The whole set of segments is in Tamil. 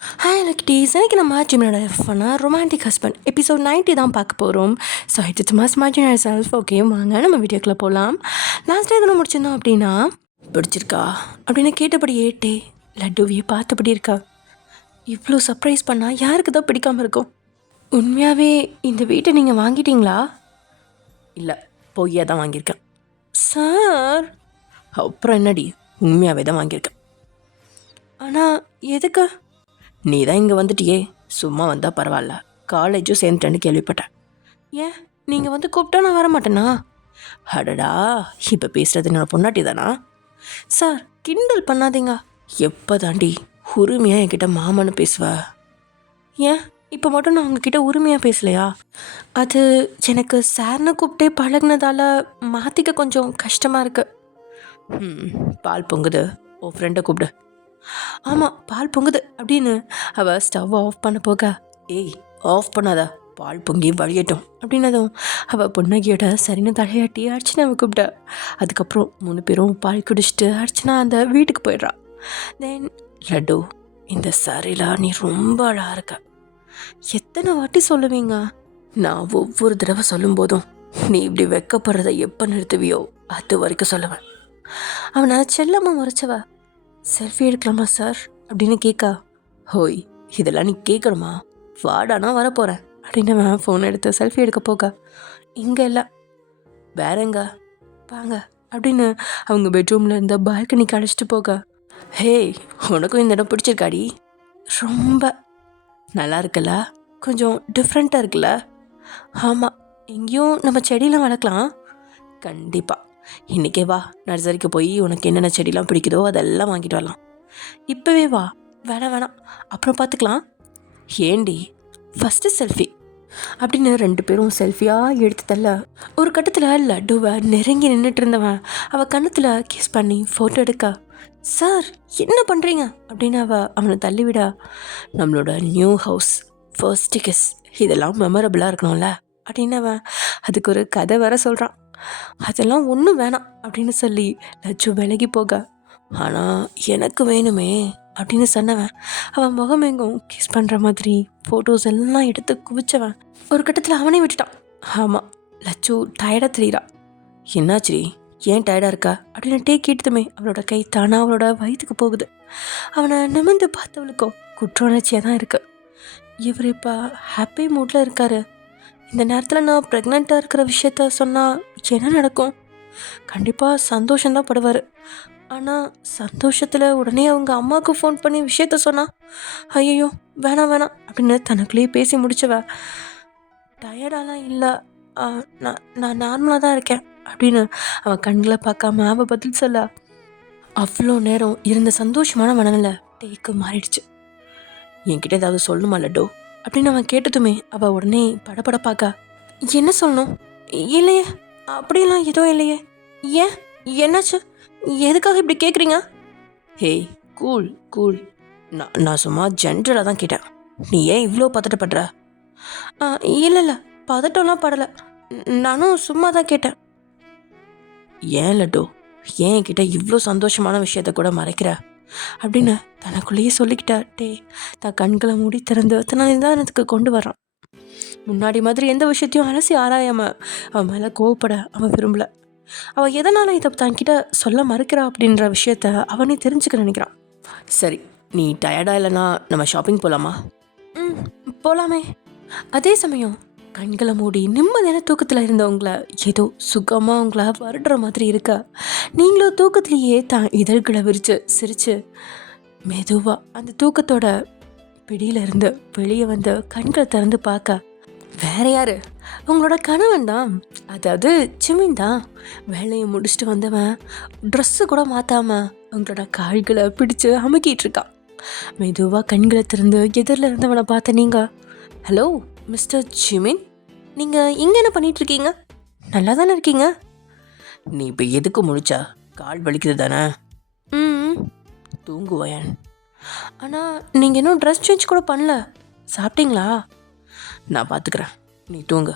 ஹாய் லக்கிட்டீஸ், எனக்கு நம்ம ஜிமினோட ஃபன்னாக ரொமான்டிக் ஹஸ்பண்ட் எபிசோட் 90 தான் பார்க்க போகிறோம். So it's must imagine your self. Okay, வாங்க நம்ம வீடியோக்குள்ளே போகலாம். லாஸ்ட் எதுவும் முடிச்சிருந்தோம் அப்படின்னா, பிடிச்சிருக்கா அப்படின்னு கேட்டபடி ஏட்டே லட்டுவியை பார்த்தபடி இருக்கா. இவ்வளோ சர்ப்ரைஸ் பண்ணால் யாருக்கு தான் பிடிக்காமல் இருக்கும்? உண்மையாகவே இந்த வீட்டை நீங்கள் வாங்கிட்டீங்களா? இல்லை, பொய்யா தான் வாங்கியிருக்கேன் சார். அப்புறம் என்னடி, உண்மையாகவே தான் வாங்கியிருக்கேன். ஆனால் எதுக்கு? நீ தான் இங்கே வந்துட்டியே, சும்மா வந்தால் பரவாயில்ல, காலேஜும் சேர்ந்துட்டேன்னு கேள்விப்பட்டேன். ஏன் நீங்கள் வந்து கூப்பிட்டா நான் வர மாட்டேனா? அடடா, இப்போ பேசுகிறது என்னோட பொண்டாட்டி தானா? சார் கிண்டல் பண்ணாதீங்க. எப்போ தாண்டி உரிமையாக என்கிட்ட மாமான்னு பேசுவ? ஏன் இப்போ மட்டும் நான் உங்ககிட்ட உரிமையாக பேசலையா? அது எனக்கு சார்னு கூப்பிட்டே பழகினதால மாற்றிக்க கொஞ்சம் கஷ்டமாக இருக்கு. பால் பொங்குது, உன் ஃப்ரெண்டை கூப்பிடு. ஆமாம், பால் பொங்குது அப்படின்னு அவள் ஸ்டவ் ஆஃப் பண்ண போக, ஏய் ஆஃப் பண்ணாதா, பால் பொங்கி வழியட்டும் அப்படின்னதும் அவள் புன்னகியோட சரின்னு தலையாட்டி அர்ச்சனாவை கூப்பிட்டா. அதுக்கப்புறம் 3 பேரும் பால் குடிச்சிட்டு அர்ச்சனா அந்த வீட்டுக்கு போயிடுறா. தென் லட்டு, இந்த சாரிலா நீ ரொம்ப அழகாக இருக்க. எத்தனை வாட்டி சொல்லுவீங்க? நான் ஒவ்வொரு தடவை சொல்லும் போதும் நீ இப்படி வெக்கப்படுறதை எப்போ நிறுத்துவியோ அது வரைக்கும் சொல்லுவேன். அவனை செல்லம்மா முறைச்சவ. செல்ஃபி எடுக்கலாமா சார் அப்படின்னு கேட்கா. ஹோய், இதெல்லாம் நீ கேட்கணுமா? வாடானா வரப்போகிறேன் அப்படின்னு அவன் ஃபோன் எடுத்து செல்ஃபி எடுக்க போக, இங்கே இல்லை வேறங்க வாங்க அப்படின்னு அவங்க பெட்ரூமில் இருந்த பால்கனிக்கு அழைச்சிட்டு போக, ஹே உனக்கும் இந்த இடம் பிடிச்சிருக்காடி? ரொம்ப நல்லா இருக்குல்ல, கொஞ்சம் டிஃப்ரெண்ட்டாக இருக்குல்ல? ஆமாம், எங்கேயும் நம்ம செடியெலாம் வளர்க்கலாம். கண்டிப்பாக இன்றைக்கே வா, நர்சரிக்கு போய் உனக்கு என்னென்ன செடிலாம் பிடிக்குதோ அதெல்லாம் வாங்கிட்டு வரலாம். இப்போவே வா. வேணாம், அப்புறம் பார்த்துக்கலாம். ஏண்டி, ஃபஸ்ட்டு செல்ஃபி அப்படின்னு 2 பேரும் செல்ஃபியாக எடுத்து தள்ள, ஒரு கட்டத்தில் லட்டுவை நெருங்கி நின்றுட்டு இருந்தவன் அவள் கன்னத்தில் கிஸ் பண்ணி ஃபோட்டோ எடுக்க, சார் என்ன பண்ணுறீங்க அப்படின்னு அவனை தள்ளிவிடா. நம்மளோட நியூ ஹவுஸ் ஃபர்ஸ்ட் கிஸ், இதெல்லாம் மெமரபிளாக இருக்கணும்ல அப்படின்னு அவன் அதுக்கு ஒரு கதை வேற சொல்கிறான். அதெல்லாம் ஒன்றும் வேணாம் அப்படின்னு சொல்லி லட்சு விலகி போக, ஆனால் எனக்கு வேணுமே அப்படின்னு சொன்னவன் அவன் முகம் எங்கும் கிஸ் பண்ணுற மாதிரி ஃபோட்டோஸ் எல்லாம் எடுத்து குவிச்சவன் ஒரு கட்டத்தில் அவனே விட்டுட்டான். ஆமாம், லட்சு டயர்டாக தெரியுறா. என்னாச்சு, ஏன் டயர்டாக இருக்கா அப்படின்னு டே கேட்டுதுமே அவளோட கை தானாக அவளோட வயிற்றுக்கு போகுது. அவனை நிமிர்ந்து பார்த்தவளுக்கோ குற்ற உணர்ச்சியாக தான் இருக்கு. இவர் இப்போ ஹாப்பி மூடில் இருக்காரு. இந்த நேரத்தில் நான் ப்ரெக்னெண்ட்டாக இருக்கிற விஷயத்த சொன்னால் என்ன நடக்கும்? கண்டிப்பாக சந்தோஷந்தான் படுவார். ஆனால் சந்தோஷத்தில் உடனே அவங்க அம்மாவுக்கு ஃபோன் பண்ணி விஷயத்த சொன்னால், ஐயோ வேணாம் அப்படின்னு தனக்குள்ளேயே பேசி முடிச்சவ, டயர்டாலாம் இல்லை, நான் நார்மலாக தான் இருக்கேன் அப்படின்னு அவன் கண்களை பார்க்காம அவள் பதில் சொல்ல, அவ்வளோ நேரம் இருந்த சந்தோஷமான மனநிலை டேக்கு மாறிடுச்சு. என்கிட்ட ஏதாவது சொல்லணுமா லட்டு அப்படின்னு அவன் கேட்டதுமே அவள் உடனே படபடப்பாக்கா, என்ன சொல்லணும்? இல்லையே, அப்படியெல்லாம் எதுவும் இல்லையே. ஏன், என்னாச்சு? எதுக்காக இப்படி கேட்குறீங்க? ஹேய் கூல், நான் சும்மா ஜென்ரலாக தான் கேட்டேன். நீ ஏன் இவ்வளோ பதட்டப்படுற? இல்லை பதட்டம்லாம் படலை, நானும் சும்மா தான் கேட்டேன். ஏன் லட்டு, ஏன் என்கிட்ட இவ்வளோ சந்தோஷமான விஷயத்த கூட மறைக்கிற அப்படின்னு தனக்குள்ளேயே சொல்லிக்கிட்டா. டே தான் கண்களை மூடி திறந்து தன்னை நிதானத்துக்கு கொண்டு வரான். முன்னாடி மாதிரி எந்த விஷயத்தையும் அலசி ஆராயாம அவன் மேலே கோவப்பட அவன் விரும்பல. அவள் எதனால் இதை தன்கிட்ட சொல்ல மறுக்கிறா அப்படின்ற விஷயத்த அவனே தெரிஞ்சுக்க நினைக்கிறான். சரி, நீ டயர்டா இல்லைன்னா நம்ம ஷாப்பிங் போகலாமா? போகலாமே. அதே சமயம் கண்களை மூடி நிம்மதியான தூக்கத்தில் இருந்தவங்கள ஏதோ சுகமாக அவங்கள வருடுற மாதிரி இருக்கா. நீங்களும் தூக்கத்திலேயே தான் இதழ்களை விரித்து சிரித்து மெதுவாக அந்த தூக்கத்தோட பிடியில இருந்து வெளியே வந்து கண்களை திறந்து பார்க்க, வேற யாரு, உங்களோட கணவன் தான், அதாவது ஜிமின் தான். வேலையை முடிச்சுட்டு வந்தவன் ட்ரெஸ்ஸு கூட மாற்றாம உங்களோட கால்களை பிடிச்சு அமுக்கிட்டு இருக்கான். மெதுவாக கண்களை திறந்து எதிரில் இருந்தவனை பார்த்த நீங்கள், ஹலோ மிஸ்டர் ஜிமின், நீங்கள் இங்கே என்ன பண்ணிட்டு இருக்கீங்க? நல்லா தானே இருக்கீங்க? நீ இப்போ எதுக்கு முடிச்சா? கால் வலிக்குது தானே? தூங்குவேன். ஆனால் நீங்கள் இன்னும் ட்ரெஸ் சேஞ்ச் கூட பண்ணல, சாப்பிட்டீங்களா? நான் பார்த்துக்கிறேன், நீ தூங்க.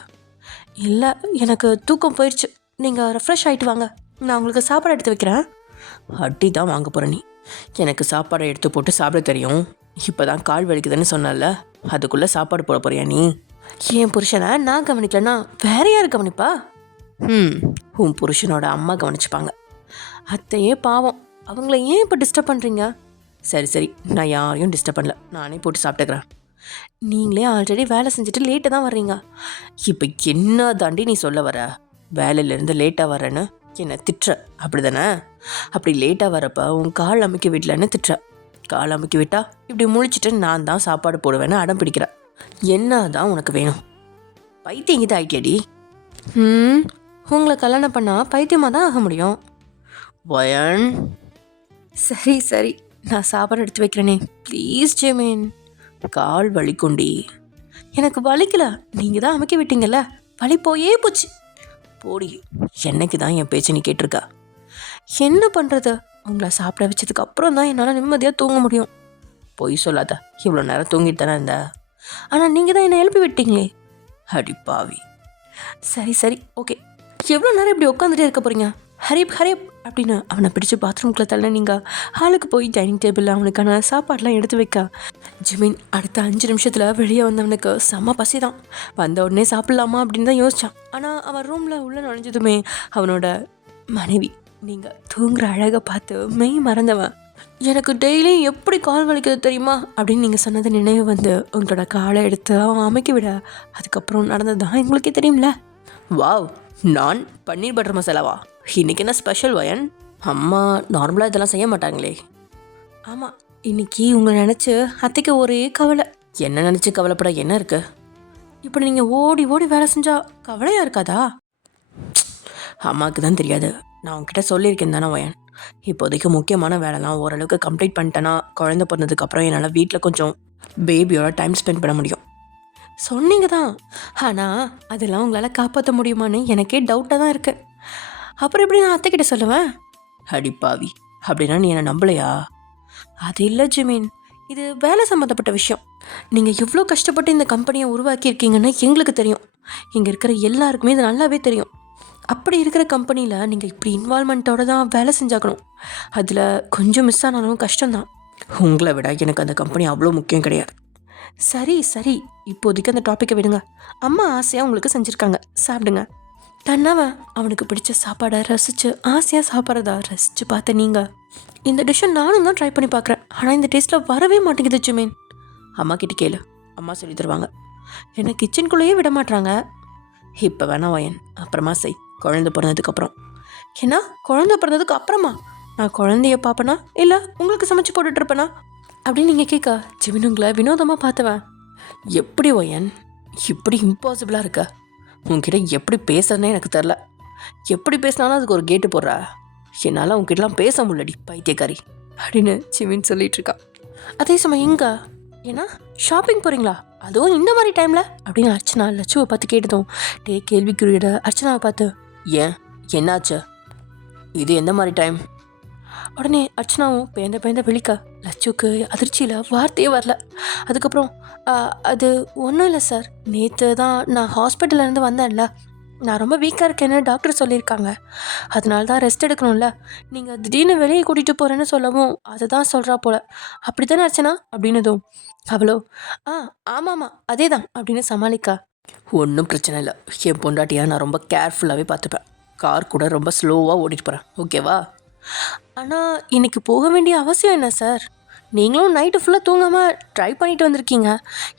இல்லை, எனக்கு தூக்கம் போயிடுச்சு, நீங்கள் ரெஃப்ரெஷ் ஆகிட்டு வாங்க, நான் உங்களுக்கு சாப்பாடு எடுத்து வைக்கிறேன். அட்டி தான் வாங்க போகிற நீ, எனக்கு சாப்பாடை எடுத்து போட்டு சாப்பிட தெரியும். இப்போ தான் கால் வலிக்குதுன்னு சொன்னல, அதுக்குள்ளே சாப்பாடு போட போறியா நீ? என் புருஷனை நான் கவனிக்கலன்னா வேற யார் கவனிப்பா? உன் புருஷனோட அம்மா கவனிச்சுப்பாங்க. அத்தையே பாவம், அவங்கள ஏன் இப்போ டிஸ்டர்ப் பண்ணுறீங்க? சரி சரி, நான் யாரையும் டிஸ்டர்ப் பண்ணல, நானே போட்டு சாப்பிட்டுக்கிறேன். நீங்களே ஆல்ரெடி வேலை செஞ்சுட்டு லேட்டாக தான் வர்றீங்க. இப்போ என்ன தாண்டி நீ சொல்ல வர? வேலையிலேருந்து லேட்டாக வரேன்னு என்னை திட்டுற அப்படி தானே? அப்படி லேட்டாக வரப்போ உன் கால் அமைக்க விடலன்னு திட்டுற. கால் அமைக்க விட்டா இப்படி முழிச்சிட்டு நான் தான் சாப்பாடு போடுவேன்னு அடம் பிடிக்கிறேன். என்ன தான் உனக்கு வேணும்? பைத்தியம் இது ஆகிட்டேடி. உங்களை கல்யாணம் பண்ணால் பைத்தியமாக தான் ஆக முடியும். வயன், சரி சரி, நான் சாப்பாடு எடுத்து வைக்கிறேனே ப்ளீஸ் ஜெமீன். கால் வலிக்குண்டி. எனக்கு வலிக்கல, நீங்கள் தான் அமைக்க விட்டீங்கல்ல, வலி போயே போச்சு. போடி, என்னைக்கு தான் என் பேச்சு நீ கேட்டிருக்கா? என்ன பண்ணுறது, உங்களை சாப்பிட வச்சதுக்கு அப்புறம் தான் என்னால் நிம்மதியாக தூங்க முடியும். பொய் சொல்லாத, இவ்வளோ நேரம் தூங்கிட்டு தானே இருந்த. ஆனால் நீங்கள் தான் என்னை எழுப்பி விட்டீங்களே. அடிப்பாவி. சரி சரி ஓகே, எவ்வளோ நேரம் இப்படி உட்காந்துட்டே இருக்க போகிறீங்க? ஹரியப் ஹரியப் அப்படின்னு அவனை பிடிச்சி பாத்ரூம்குள்ளே தள்ள நீங்கள் ஹாலுக்கு போய் டைனிங் டேபிளில் அவனுக்கான சாப்பாடெலாம் எடுத்து வைக்க ஜிமின் அடுத்த 5 நிமிஷத்தில் வெளியே வந்தவனுக்கு செம்ம பசி தான். வந்த உடனே சாப்பிட்லாமா அப்படின்னு தான் யோசித்தான். ஆனால் அவன் ரூமில் உள்ளே நுழைஞ்சதுமே அவனோட மனைவி நீங்கள் தூங்குற அழகை பார்த்து மெய் மறந்தவன். எனக்கு டெய்லியும் எப்படி கால் வலிக்கிறது தெரியுமா அப்படின்னு நீங்கள் சொன்னது நினைவு வந்து உங்களோட காலை எடுத்து அவன் அமைக்க விட அதுக்கப்புறம் நடந்தது தான் எங்களுக்கே தெரியும்ல. வாவ், நான் பன்னீர் பட்டர் மசாலாவா? இன்றைக்கி என்ன ஸ்பெஷல் வயன்? அம்மா நார்மலாக இதெல்லாம் செய்ய மாட்டாங்களே. ஆமாம், இன்றைக்கி உங்களை நினச்சி அத்தைக்கு ஒரே கவலை. என்ன நினச்சி கவலைப்பட என்ன இருக்கு? இப்படி நீங்கள் ஓடி ஓடி வேலை செஞ்சால் கவலையாக இருக்காதா? அம்மாவுக்கு தான் தெரியாது, நான் உங்ககிட்ட சொல்லியிருக்கேன் தானே வயன். இப்போதைக்கு முக்கியமான வேலைலாம் ஓரளவுக்கு கம்ப்ளீட் பண்ணிட்டேன்னா குழந்தை பிறந்ததுக்கப்புறம் என்னால் வீட்டில் கொஞ்சம் பேபியோட டைம் ஸ்பெண்ட் பண்ண முடியும். சொன்னீங்க தான், ஆனால் அதெல்லாம் உங்களால் காப்பாற்ற முடியுமான்னு எனக்கே டவுட்டாக தான் இருக்குது. அப்புறம் எப்படி நான் அத்தைக்கிட்ட சொல்லுவேன்? அடிப்பாவி, அப்படின்னா நீ என்னை நம்பலையா? அது இல்லை ஜிமீன், இது வேலை சம்மந்தப்பட்ட விஷயம். நீங்கள் எவ்வளோ கஷ்டப்பட்டு இந்த கம்பெனியை உருவாக்கியிருக்கீங்கன்னு எங்களுக்கு தெரியும். இங்கே இருக்கிற எல்லாருக்குமே இது நல்லாவே தெரியும். அப்படி இருக்கிற கம்பெனியில் நீங்கள் இப்படி இன்வால்மெண்ட்டோடு தான் வேலை செஞ்சாக்கணும். அதில் கொஞ்சம் மிஸ் ஆனாலும் கஷ்டம்தான். உங்களை விட எனக்கு அந்த கம்பெனி அவ்வளோ முக்கியம் கிடையாது. சரி சரி, இப்போதைக்கு அந்த டாப்பிக்கை விடுங்க. அம்மா ஆசையாக உங்களுக்கு செஞ்சுருக்காங்க, சாப்பிடுங்க. தன்னவன் அவனுக்கு பிடிச்ச சாப்பாடை ரசித்து ஆசையாக சாப்பிட்றதா ரசித்து பார்த்த நீங்கள் இந்த டிஷ்ஷை நானும் தான் ட்ரை பண்ணி பார்க்குறேன். ஆனால் இந்த டேஸ்ட்டில் வரவே மாட்டேங்குது ஜிமீன். அம்மா கிட்ட கேளு, அம்மா சொல்லி தருவாங்க. என்னை கிச்சனுக்குள்ளேயே விட மாட்டாங்க. இப்போ வேணா வயன், அப்புறமா செய், குழந்தை பிறந்ததுக்கப்புறம். ஏன்னா குழந்தை பிறந்ததுக்கு அப்புறமா நான் குழந்தைய பார்ப்பேனா இல்லை உங்களுக்கு சமைச்சு போட்டுட்ருப்பேனா அப்படின்னு நீங்கள் கேட்க ஜிமின் உங்களை வினோதமாக பார்த்தவன். எப்படி வயன் இப்படி இம்பாசிபிளாக இருக்க? உங்ககிட்ட எப்படி பேசுறதுனே எனக்கு தெரில. எப்படி பேசினாலும் அதுக்கு ஒரு கேட்டு போடுறா. என்னால் உங்ககிட்டலாம் பேச முடியலடி பைத்தியக்காரி அப்படின்னு ஜிமின் சொல்லிட்டு இருக்கா. அதே சமயம் எங்க ஏன்னா ஷாப்பிங் போகிறீங்களா, அதுவும் இந்த மாதிரி டைமில் அப்படின்னு அர்ச்சனா லட்சுவை பார்த்து கேட்டதும் டே கேள்விக்குறியிட அர்ச்சனாவை பார்த்து ஏன் என்னாச்சு, இது எந்த மாதிரி டைம்? உடனே அர்ச்சனாவும் பேந்த விழிக்க லட்சுக்கு அதிர்ச்சியில் வார்த்தையே வரல. அதுக்கப்புறம் அது ஒன்றும் இல்லை சார், நேற்று தான் நான் ஹாஸ்பிட்டல்லேருந்து வந்தேன்ல, நான் ரொம்ப வீக்காக இருக்கேன்னு டாக்டர் சொல்லியிருக்காங்க, அதனால தான் ரெஸ்ட் எடுக்கணும்ல, நீங்கள் திடீர்னு வெளியே கூட்டிகிட்டு போகிறேன்னு சொல்லவும் அதை தான் சொல்கிறா போல், அப்படி தானே அர்ச்சனா அப்படின்னதும் அவளோ ஆமாம்மா அதே தான் அப்படின்னு சமாளிக்க. ஒன்றும் பிரச்சனை இல்லை, என் பொண்டாட்டியாக நான் ரொம்ப கேர்ஃபுல்லாகவே பார்த்துப்பேன், கார் கூட ரொம்ப ஸ்லோவாக ஓட்டிகிட்டு போகிறேன், ஓகேவா? ஆனால் இன்னைக்கு போக வேண்டிய அவசியம் என்ன சார்? நீங்களும் நைட்டு ஃபுல்லாக தூங்காமல் ட்ரை பண்ணிட்டு வந்திருக்கீங்க,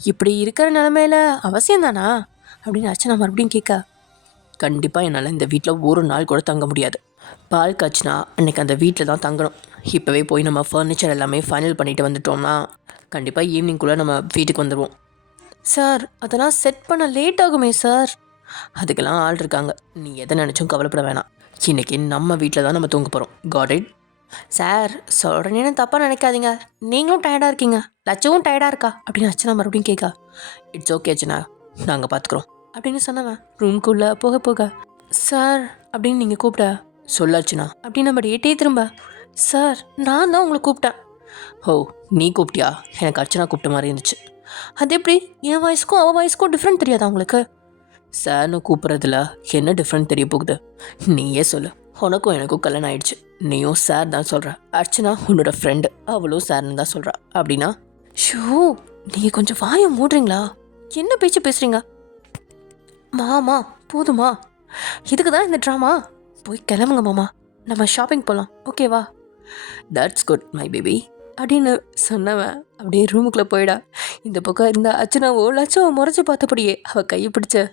இப்படி இருக்கிற நிலமையில அவசியம் தானா அப்படின்னு அர்ச்சனா மறுபடியும் கேட்க. கண்டிப்பாக என்னால் இந்த வீட்டில் ஒரு நாள் கூட தங்க முடியாது. பால் காய்ச்சினா அன்றைக்கி அந்த வீட்டில் தான் தங்கணும். இப்போவே போய் நம்ம ஃபர்னிச்சர் எல்லாமே ஃபைனல் பண்ணிவிட்டு வந்துட்டோம்னா கண்டிப்பாக ஈவினிங்குள்ளே நம்ம வீட்டுக்கு வந்துடுவோம். சார் அதெல்லாம் செட் பண்ண லேட் ஆகுமே சார். அதுக்கெல்லாம் ஆள் இருக்காங்க, நீ எதை நினச்சும் கவலைப்பட வேணாம். இன்றைக்கி நம்ம வீட்டில் தான் நம்ம தூங்க போகிறோம். Got it? சார் சொல்கிறேன்னு தப்பாக நினைக்காதீங்க, நீங்களும் டயர்டாக இருக்கீங்க, லட்சவும் டயர்டாக இருக்கா அப்படின்னு அர்ச்சனா மறுபடியும் கேட்கா. இட்ஸ் ஓகே அர்ச்சனா, நாங்கள் பார்த்துக்குறோம் அப்படின்னு சொன்னவன் ரூம்குள்ளே போக சார் அப்படின்னு நீங்கள் கூப்பிட்ட சொல்லாச்சுனா அப்படின்னு நம்ம டேட்டே திரும்ப சார் நான் தான் உங்களை கூப்பிட்டேன். ஓ நீ கூப்பிட்டியா? எனக்கு அர்ச்சனா கூப்பிட்ட மாதிரி இருந்துச்சு. அது எப்படி என் வாய்ஸ்க்கும் அவள் வாய்ஸ்க்கும் டிஃப்ரெண்ட் தெரியாதா உங்களுக்கு? சார்னு கூப்பிட்றதுல என்ன டிஃப்ரெண்ட் தெரிய போகுது? நீயே சொல்லு, உனக்கும் எனக்கும் கல்யாணம் ஆயிடுச்சு, நீயும் சார் தான் சொல்கிற. அர்ச்சனா உன்னோட ஃப்ரெண்டு, அவளும் சார்னு தான் சொல்கிறா. அப்படின்னா ஷோ, நீங்கள் கொஞ்சம் வாயை மூடுறீங்களா? என்ன பேச்சு பேசுகிறீங்க? மாமா போதுமா? இதுக்கு தான் இந்த ட்ராமா? போய் கிளம்புங்க மாமா, நம்ம ஷாப்பிங் போகலாம், ஓகேவா? தட்ஸ் குட் மை பேபி அப்படின்னு சொன்னவன் அப்படியே ரூமுக்குள்ளே போயிடா. இந்த பக்கம் இருந்த அர்ச்சனாவோ லட்சம் முறைச்சி பார்த்தபடியே அவள் கையை பிடிச்ச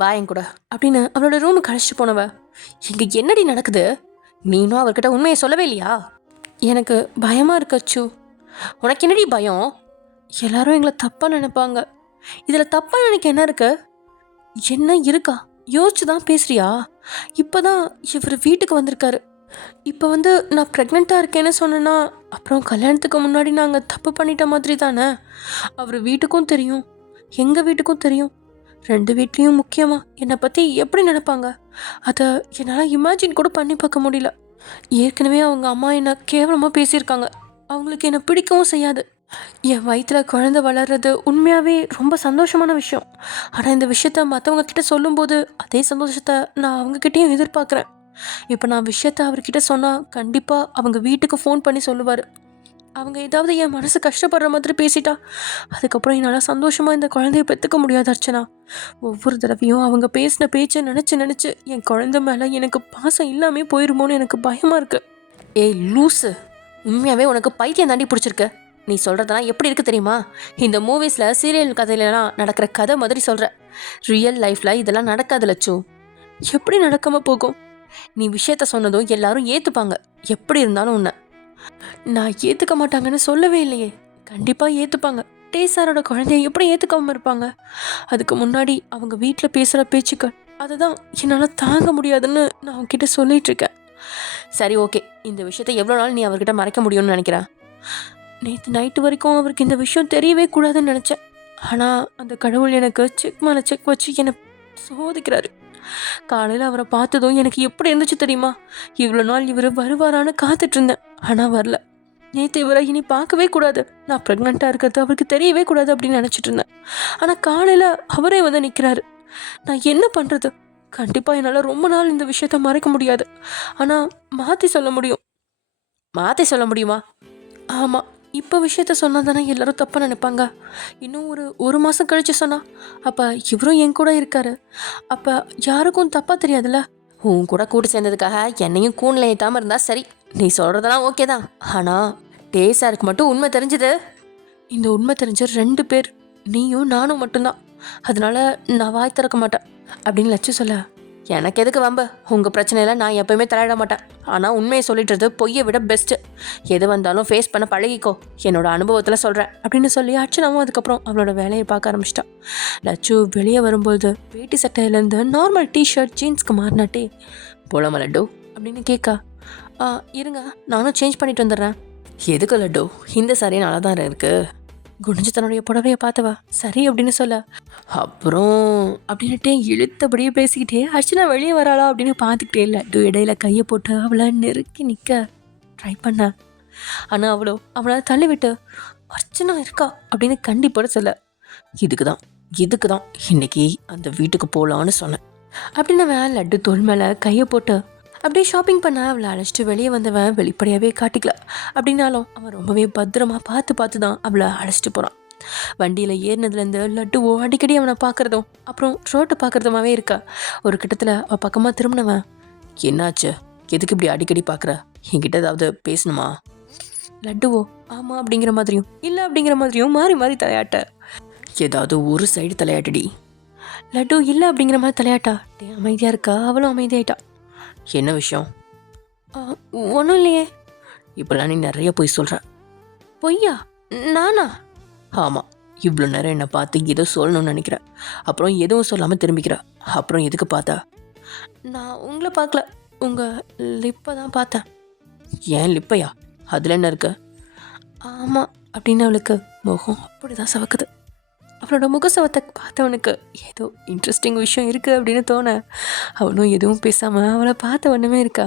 வாயன் கூட அப்படின்னு அவளோட ரூமுக்கு அழைச்சிட்டு போனவ. இங்கே என்னடி நடக்குது? நீனும் அவர்கிட்ட உண்மையை சொல்லவே இல்லையா? எனக்கு பயமாக இருக்கச்சு. உனக்கு என்னடி பயம்? எல்லாரும் எங்களை தப்பாக நினைப்பாங்க. இதில் தப்பாக நினைக்க என்ன இருக்கு? என்ன இருக்கா? யோசிச்சு தான் பேசுறியா? இப்போ தான் இவர் வீட்டுக்கு வந்திருக்காரு. இப்போ வந்து நான் ப்ரெக்னெண்ட்டாக இருக்கேன்னு சொன்னேன்னா அப்புறம் கல்யாணத்துக்கு முன்னாடி நாங்கள் தப்பு பண்ணிட்ட மாதிரி தானே. அவர் வீட்டுக்கும் தெரியும், எங்கள் வீட்டுக்கும் தெரியும். 2 வீட்லேயும் முக்கியமாக என்னை பற்றி எப்படி நினைப்பாங்க அதை என்னால் இமேஜின் கூட பண்ணி பார்க்க முடியல. ஏற்கனவே அவங்க அம்மா என்னை கேவலமாக பேசியிருக்காங்க. அவங்களுக்கு என்னை பிடிக்கவும் செய்யாது. என் வயிற்றில் குழந்தை வளர்றது உண்மையாகவே ரொம்ப சந்தோஷமான விஷயம். ஆனால் இந்த விஷயத்த மற்றவங்க கிட்ட சொல்லும்போது அதே சந்தோஷத்தை நான் அவங்கக்கிட்டேயும் எதிர்பார்க்குறேன். இப்போ நான் விஷயத்த அவர்கிட்ட சொன்னால் கண்டிப்பாக அவங்க வீட்டுக்கு ஃபோன் பண்ணி சொல்லுவார். அவங்க ஏதாவது என் மனசு கஷ்டப்படுற மாதிரி பேசிட்டா அதுக்கப்புறம் என்னால் சந்தோஷமாக இந்த குழந்தைய பெற்றுக்க முடியாது அர்ச்சனா. ஒவ்வொரு தடவையும் அவங்க பேசின பேச்சை நினச்சி என் குழந்தை மேலே எனக்கு பாசம் இல்லாமல் போயிருமோன்னு எனக்கு பயமாக இருக்குது. ஏய் லூஸு, உண்மையாகவே உனக்கு பைத்தியம் தாண்டி பிடிச்சிருக்கு. நீ சொல்கிறதெல்லாம் எப்படி இருக்குது தெரியுமா? இந்த மூவிஸில் சீரியல் கதையிலலாம் நடக்கிற கதை மாதிரி சொல்கிற. ரியல் லைஃப்பில் இதெல்லாம் நடக்காது லட்சு. எப்படி நடக்காமல் போகும்? நீ விஷயத்த சொன்னதும் எல்லாரும் ஏற்றுப்பாங்க. எப்படி இருந்தாலும் உன்னை நான் ஏற்றுக்க மாட்டாங்கன்னு சொல்லவே இல்லையே. கண்டிப்பாக ஏற்றுப்பாங்க. டேசாரோட குழந்தைய எப்படி ஏற்றுக்காமல் இருப்பாங்க? அதுக்கு முன்னாடி அவங்க வீட்டில் பேசுகிற பேச்சுக்கள் அதை தான் என்னால் தாங்க முடியாதுன்னு நான் அவங்ககிட்ட சொல்லிகிட்ருக்கேன். சரி ஓகே, இந்த விஷயத்தை எவ்வளோ நாள் நீ அவர்கிட்ட மறைக்க முடியும்னு நினைக்கிறேன்? நேற்று நைட்டு வரைக்கும் அவருக்கு இந்த விஷயம் தெரியவே கூடாதுன்னு நினச்சேன். ஆனால் அந்த கடவுள் எனக்கு செக் மேலே செக் வச்சு என்னை சோதிக்கிறாரு. காலையில் அவரை பார்த்ததும் எனக்கு எப்படி இருந்துச்சு தெரியுமா? இவ்வளோ நாள் இவர் வருவாரான்னு காத்துட்டு இருந்தேன், ஆனால் வரல. நேற்று இவரை இனி பார்க்கவே கூடாது, நான் ப்ரெக்னெண்ட்டாக இருக்கிறது அவருக்கு தெரியவே கூடாது அப்படின்னு நினச்சிட்டு இருந்தேன். ஆனால் காலையில் அவரே வந்து நிற்கிறாரு. நான் என்ன பண்ணுறது? கண்டிப்பாக என்னால் ரொம்ப நாள் இந்த விஷயத்த மறைக்க முடியாது. ஆனால் மாற்றி சொல்ல முடியும். மாற்றி சொல்ல முடியுமா? ஆமாம், இப்போ விஷயத்த சொன்னால் தானே எல்லாரும் தப்பாக நினைப்பாங்க. இன்னும் ஒரு மாதம் கழித்து சொன்னா அப்போ இவரும் என் கூட இருக்காரு. அப்போ யாருக்கும் தப்பாக தெரியாதுல்ல. உன் கூட கூட்டு சேர்ந்ததுக்காக என்னையும் கூண்டில் ஏற்றாமல் இருந்தால் சரி. நீ சொல்கிறதெல்லாம் ஓகே தான். ஆனால் டேசாருக்கு மட்டும் உண்மை தெரிஞ்சுது. இந்த உண்மை தெரிஞ்ச 2 பேர், நீயும் நானும் மட்டும்தான். அதனால நான் வாய் திறக்க மாட்டேன் அப்படின்னு லட்சு சொல்ல, எனக்கு எதுக்கு வம்பு? உங்கள் பிரச்சனையில் நான் எப்போயுமே தலையிட மாட்டேன். ஆனால் உண்மையை சொல்லிட்டுறது பொய்யை விட பெஸ்ட்டு. எது வந்தாலும் ஃபேஸ் பண்ண பழகிக்கோ, என்னோட அனுபவத்தில் சொல்கிறேன் அப்படின்னு சொல்லி அர்ச்சனாவும் அதுக்கப்புறம் அவளோட வேலையை பார்க்க ஆரம்பிச்சிட்டான். லட்சு வெளியே வரும்போது வேட்டி சட்டையிலேருந்து நார்மல் டிஷர்ட் ஜீன்ஸ்க்கு மாறினாட்டே போலாமா லட்டு அப்படின்னு கேட்கா. இருங்க, நானும் சேஞ்ச் பண்ணிட்டு வந்துடுறேன். எதுக்கு லட்டு? இந்த சாரியே நல்லா தான் இருக்குது. குனிஞ்சு தன்னுடைய புடவையை பார்த்தவா சரி அப்படின்னு சொல்ல, அப்புறம் அப்படின்னுட்டே இழுத்தபடியே பேசிக்கிட்டே அர்ச்சனா வெளியே வராளா அப்படின்னு பார்த்துக்கிட்டே லட்டு இடையில கையை போட்டு அவளை நெருக்கி நிற்க ட்ரை பண்ண. ஆனால் அவளை தள்ளி விட்டு அர்ச்சனா இருக்கா அப்படின்னு கண்டிப்பாக சொல்ல, இதுக்கு தான் இன்னைக்கு அந்த வீட்டுக்கு போகலான்னு சொன்னேன் அப்படின்னு அவன் லட்டு தோல் மேலே கையை போட்டு அப்படியே ஷாப்பிங் பண்ண அவளை அழைச்சிட்டு வெளியே வந்தவன் வெளிப்படையாகவே காட்டிக்கல. அப்படின்னாலும் அவன் ரொம்பவே பத்திரமா பார்த்து தான் அவளை அழைச்சிட்டு போகிறான். வண்டியில் ஏறினதுலேருந்து லட்டுவோ அடிக்கடி அவனை பார்க்குறதும் அப்புறம் ரோட்டை பார்க்குறதுமாவே இருக்கா. ஒரு கிட்டத்தில் அவள் பக்கமாக திரும்பினவன், என்னாச்சு? எதுக்கு இப்படி அடிக்கடி பார்க்குற? என்கிட்ட ஏதாவது பேசணுமா? லட்டுவோ ஆமாம் அப்படிங்கிற மாதிரியும் இல்லை அப்படிங்கிற மாதிரியும் மாறி மாறி தலையாட்ட. ஏதாவது ஒரு சைடு தலையாட்டடி. லட்டு இல்லை அப்படிங்கிற மாதிரி தலையாட்டா. அமைதியாக இருக்கா. அவளும் அமைதியாயிட்டா. என்ன விஷயம்? ஒன்றும் இல்லையே. இப்போலாம் நீ நிறைய பொய் சொல்கிற. பொய்யா? நானா? ஆமாம், இவ்வளோ நேரம் என்னை பார்த்து ஏதோ சொல்லணும்னு நினைக்கிறேன், அப்புறம் எதுவும் சொல்லாமல் திரும்பிக்கிற. அப்புறம் எதுக்கு பார்த்தா? நான் உங்களை பார்க்கல, உங்கள் லிப்பை தான் பார்த்தேன். ஏன் லிப்பையா? அதில் என்ன இருக்கு? ஆமாம் அப்படின்னு அவளுக்கு முகம் அப்படி தான் சவக்குது. அவளோட முகசவத்தை பார்த்தவனுக்கு ஏதோ இன்ட்ரெஸ்டிங் விஷயம் இருக்குது அப்படின்னு தோண அவனும் எதுவும் பேசாமல் அவளை பார்த்த ஒன்றுமே இருக்கா.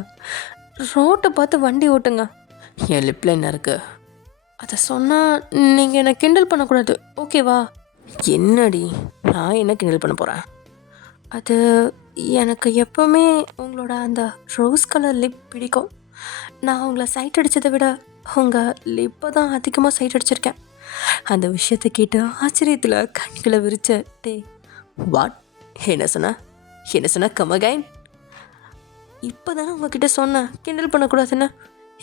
ரோட்டை பார்த்து வண்டி ஓட்டுங்க. என் லிப்பில் என்ன இருக்கு? அதை சொன்னால் நீங்கள் என்னை கிண்டல் பண்ணக்கூடாது, ஓகேவா? என்னடி நான் என்ன கிண்டல் பண்ண போகிறேன்? அது எனக்கு எப்போவுமே உங்களோட அந்த ரோஸ் கலர் லிப் பிடிக்கும். நான் உங்களை சைட் அடித்ததை விட உங்கள் லிப்பை தான் அதிகமாக சைட் அடிச்சிருக்கேன். அந்த விஷயத்தை கேட்டு ஆச்சரியத்தில் கண்களை விரிச்ச டே. வாட்? என்ன சொன்ன கமகைன்? இப்போ தானே உங்ககிட்ட சொன்னேன் கிண்டல் பண்ணக்கூடாதுன்னு.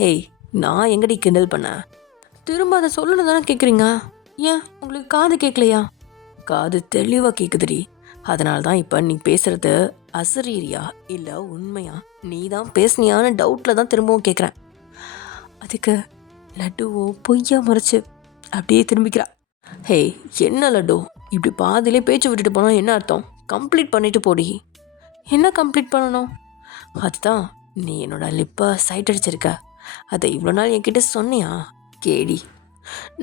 ஹேய், நான் எங்கடி கிண்டல் பண்ணேன்? திரும்ப அதை சொல்லணும் தானே கேட்குறீங்க. ஏன் உங்களுக்கு காது கேட்கலையா? காது தெளிவாக கேட்குதுடி. அதனால தான் இப்போ நீ பேசுறது அசரீரியா இல்லை உண்மையா, நீ தான் பேசுனியான்னு டவுட்டில் தான் திரும்பவும் கேட்குறேன். அதுக்கு லட்டுவோ பொய்யா முறைச்சு அப்படியே திரும்பிக்கிறா. ஹேய், என்ன லட்டு இப்படி பாதியிலே பேச்சு விட்டுட்டு போனால் என்ன அர்த்தம்? கம்ப்ளீட் பண்ணிட்டு போடி. என்ன கம்ப்ளீட் பண்ணணும்? அதுதான், நீ என்னோட லிப்பை சைட் அடிச்சிருக்க. அதை இவ்வளோ நாள் என்கிட்ட சொன்னியா கேடி?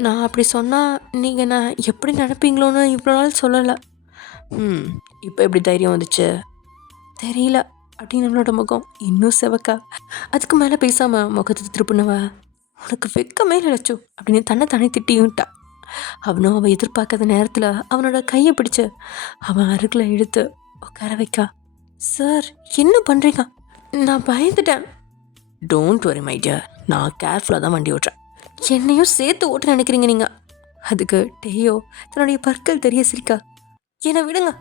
நான் அப்படி சொன்னால் நீங்கள் நான் எப்படி நினைப்பீங்களோன்னு இவ்வளோ நாள் சொல்லலை. இப்போ எப்படி தைரியம் வந்துச்சு? தெரியல அப்படின்னு நம்மளோட முகம் இன்னும் செவக்கா. அதுக்கு மேலே பேசாமல் முகத்தை திருப்பினவ, உனக்கு வெக்கமே நினைச்சோ அப்படின்னு தன்னை திட்டியும்ட்டா. அவனும் அவன் எதிர்பார்க்காத நேரத்தில் அவனோட கையை பிடிச்சு அவன் அருகில் இழுத்து உட்கார வைக்கா. சார், என்ன பண்ணுறீங்க? நான் பயந்துட்டேன். டோன்ட் வரி மை டியர், நான் கேர்ஃபுல்லாக தான் வண்டி ஓட்டுறேன். என்னையும் சேர்த்து ஓட்ட நினைக்கிறீங்க நீங்கள்? அதுக்கு டேயோ தன்னுடைய பற்கள் தெரிய சிரிக்கா. என்னை விடுங்க.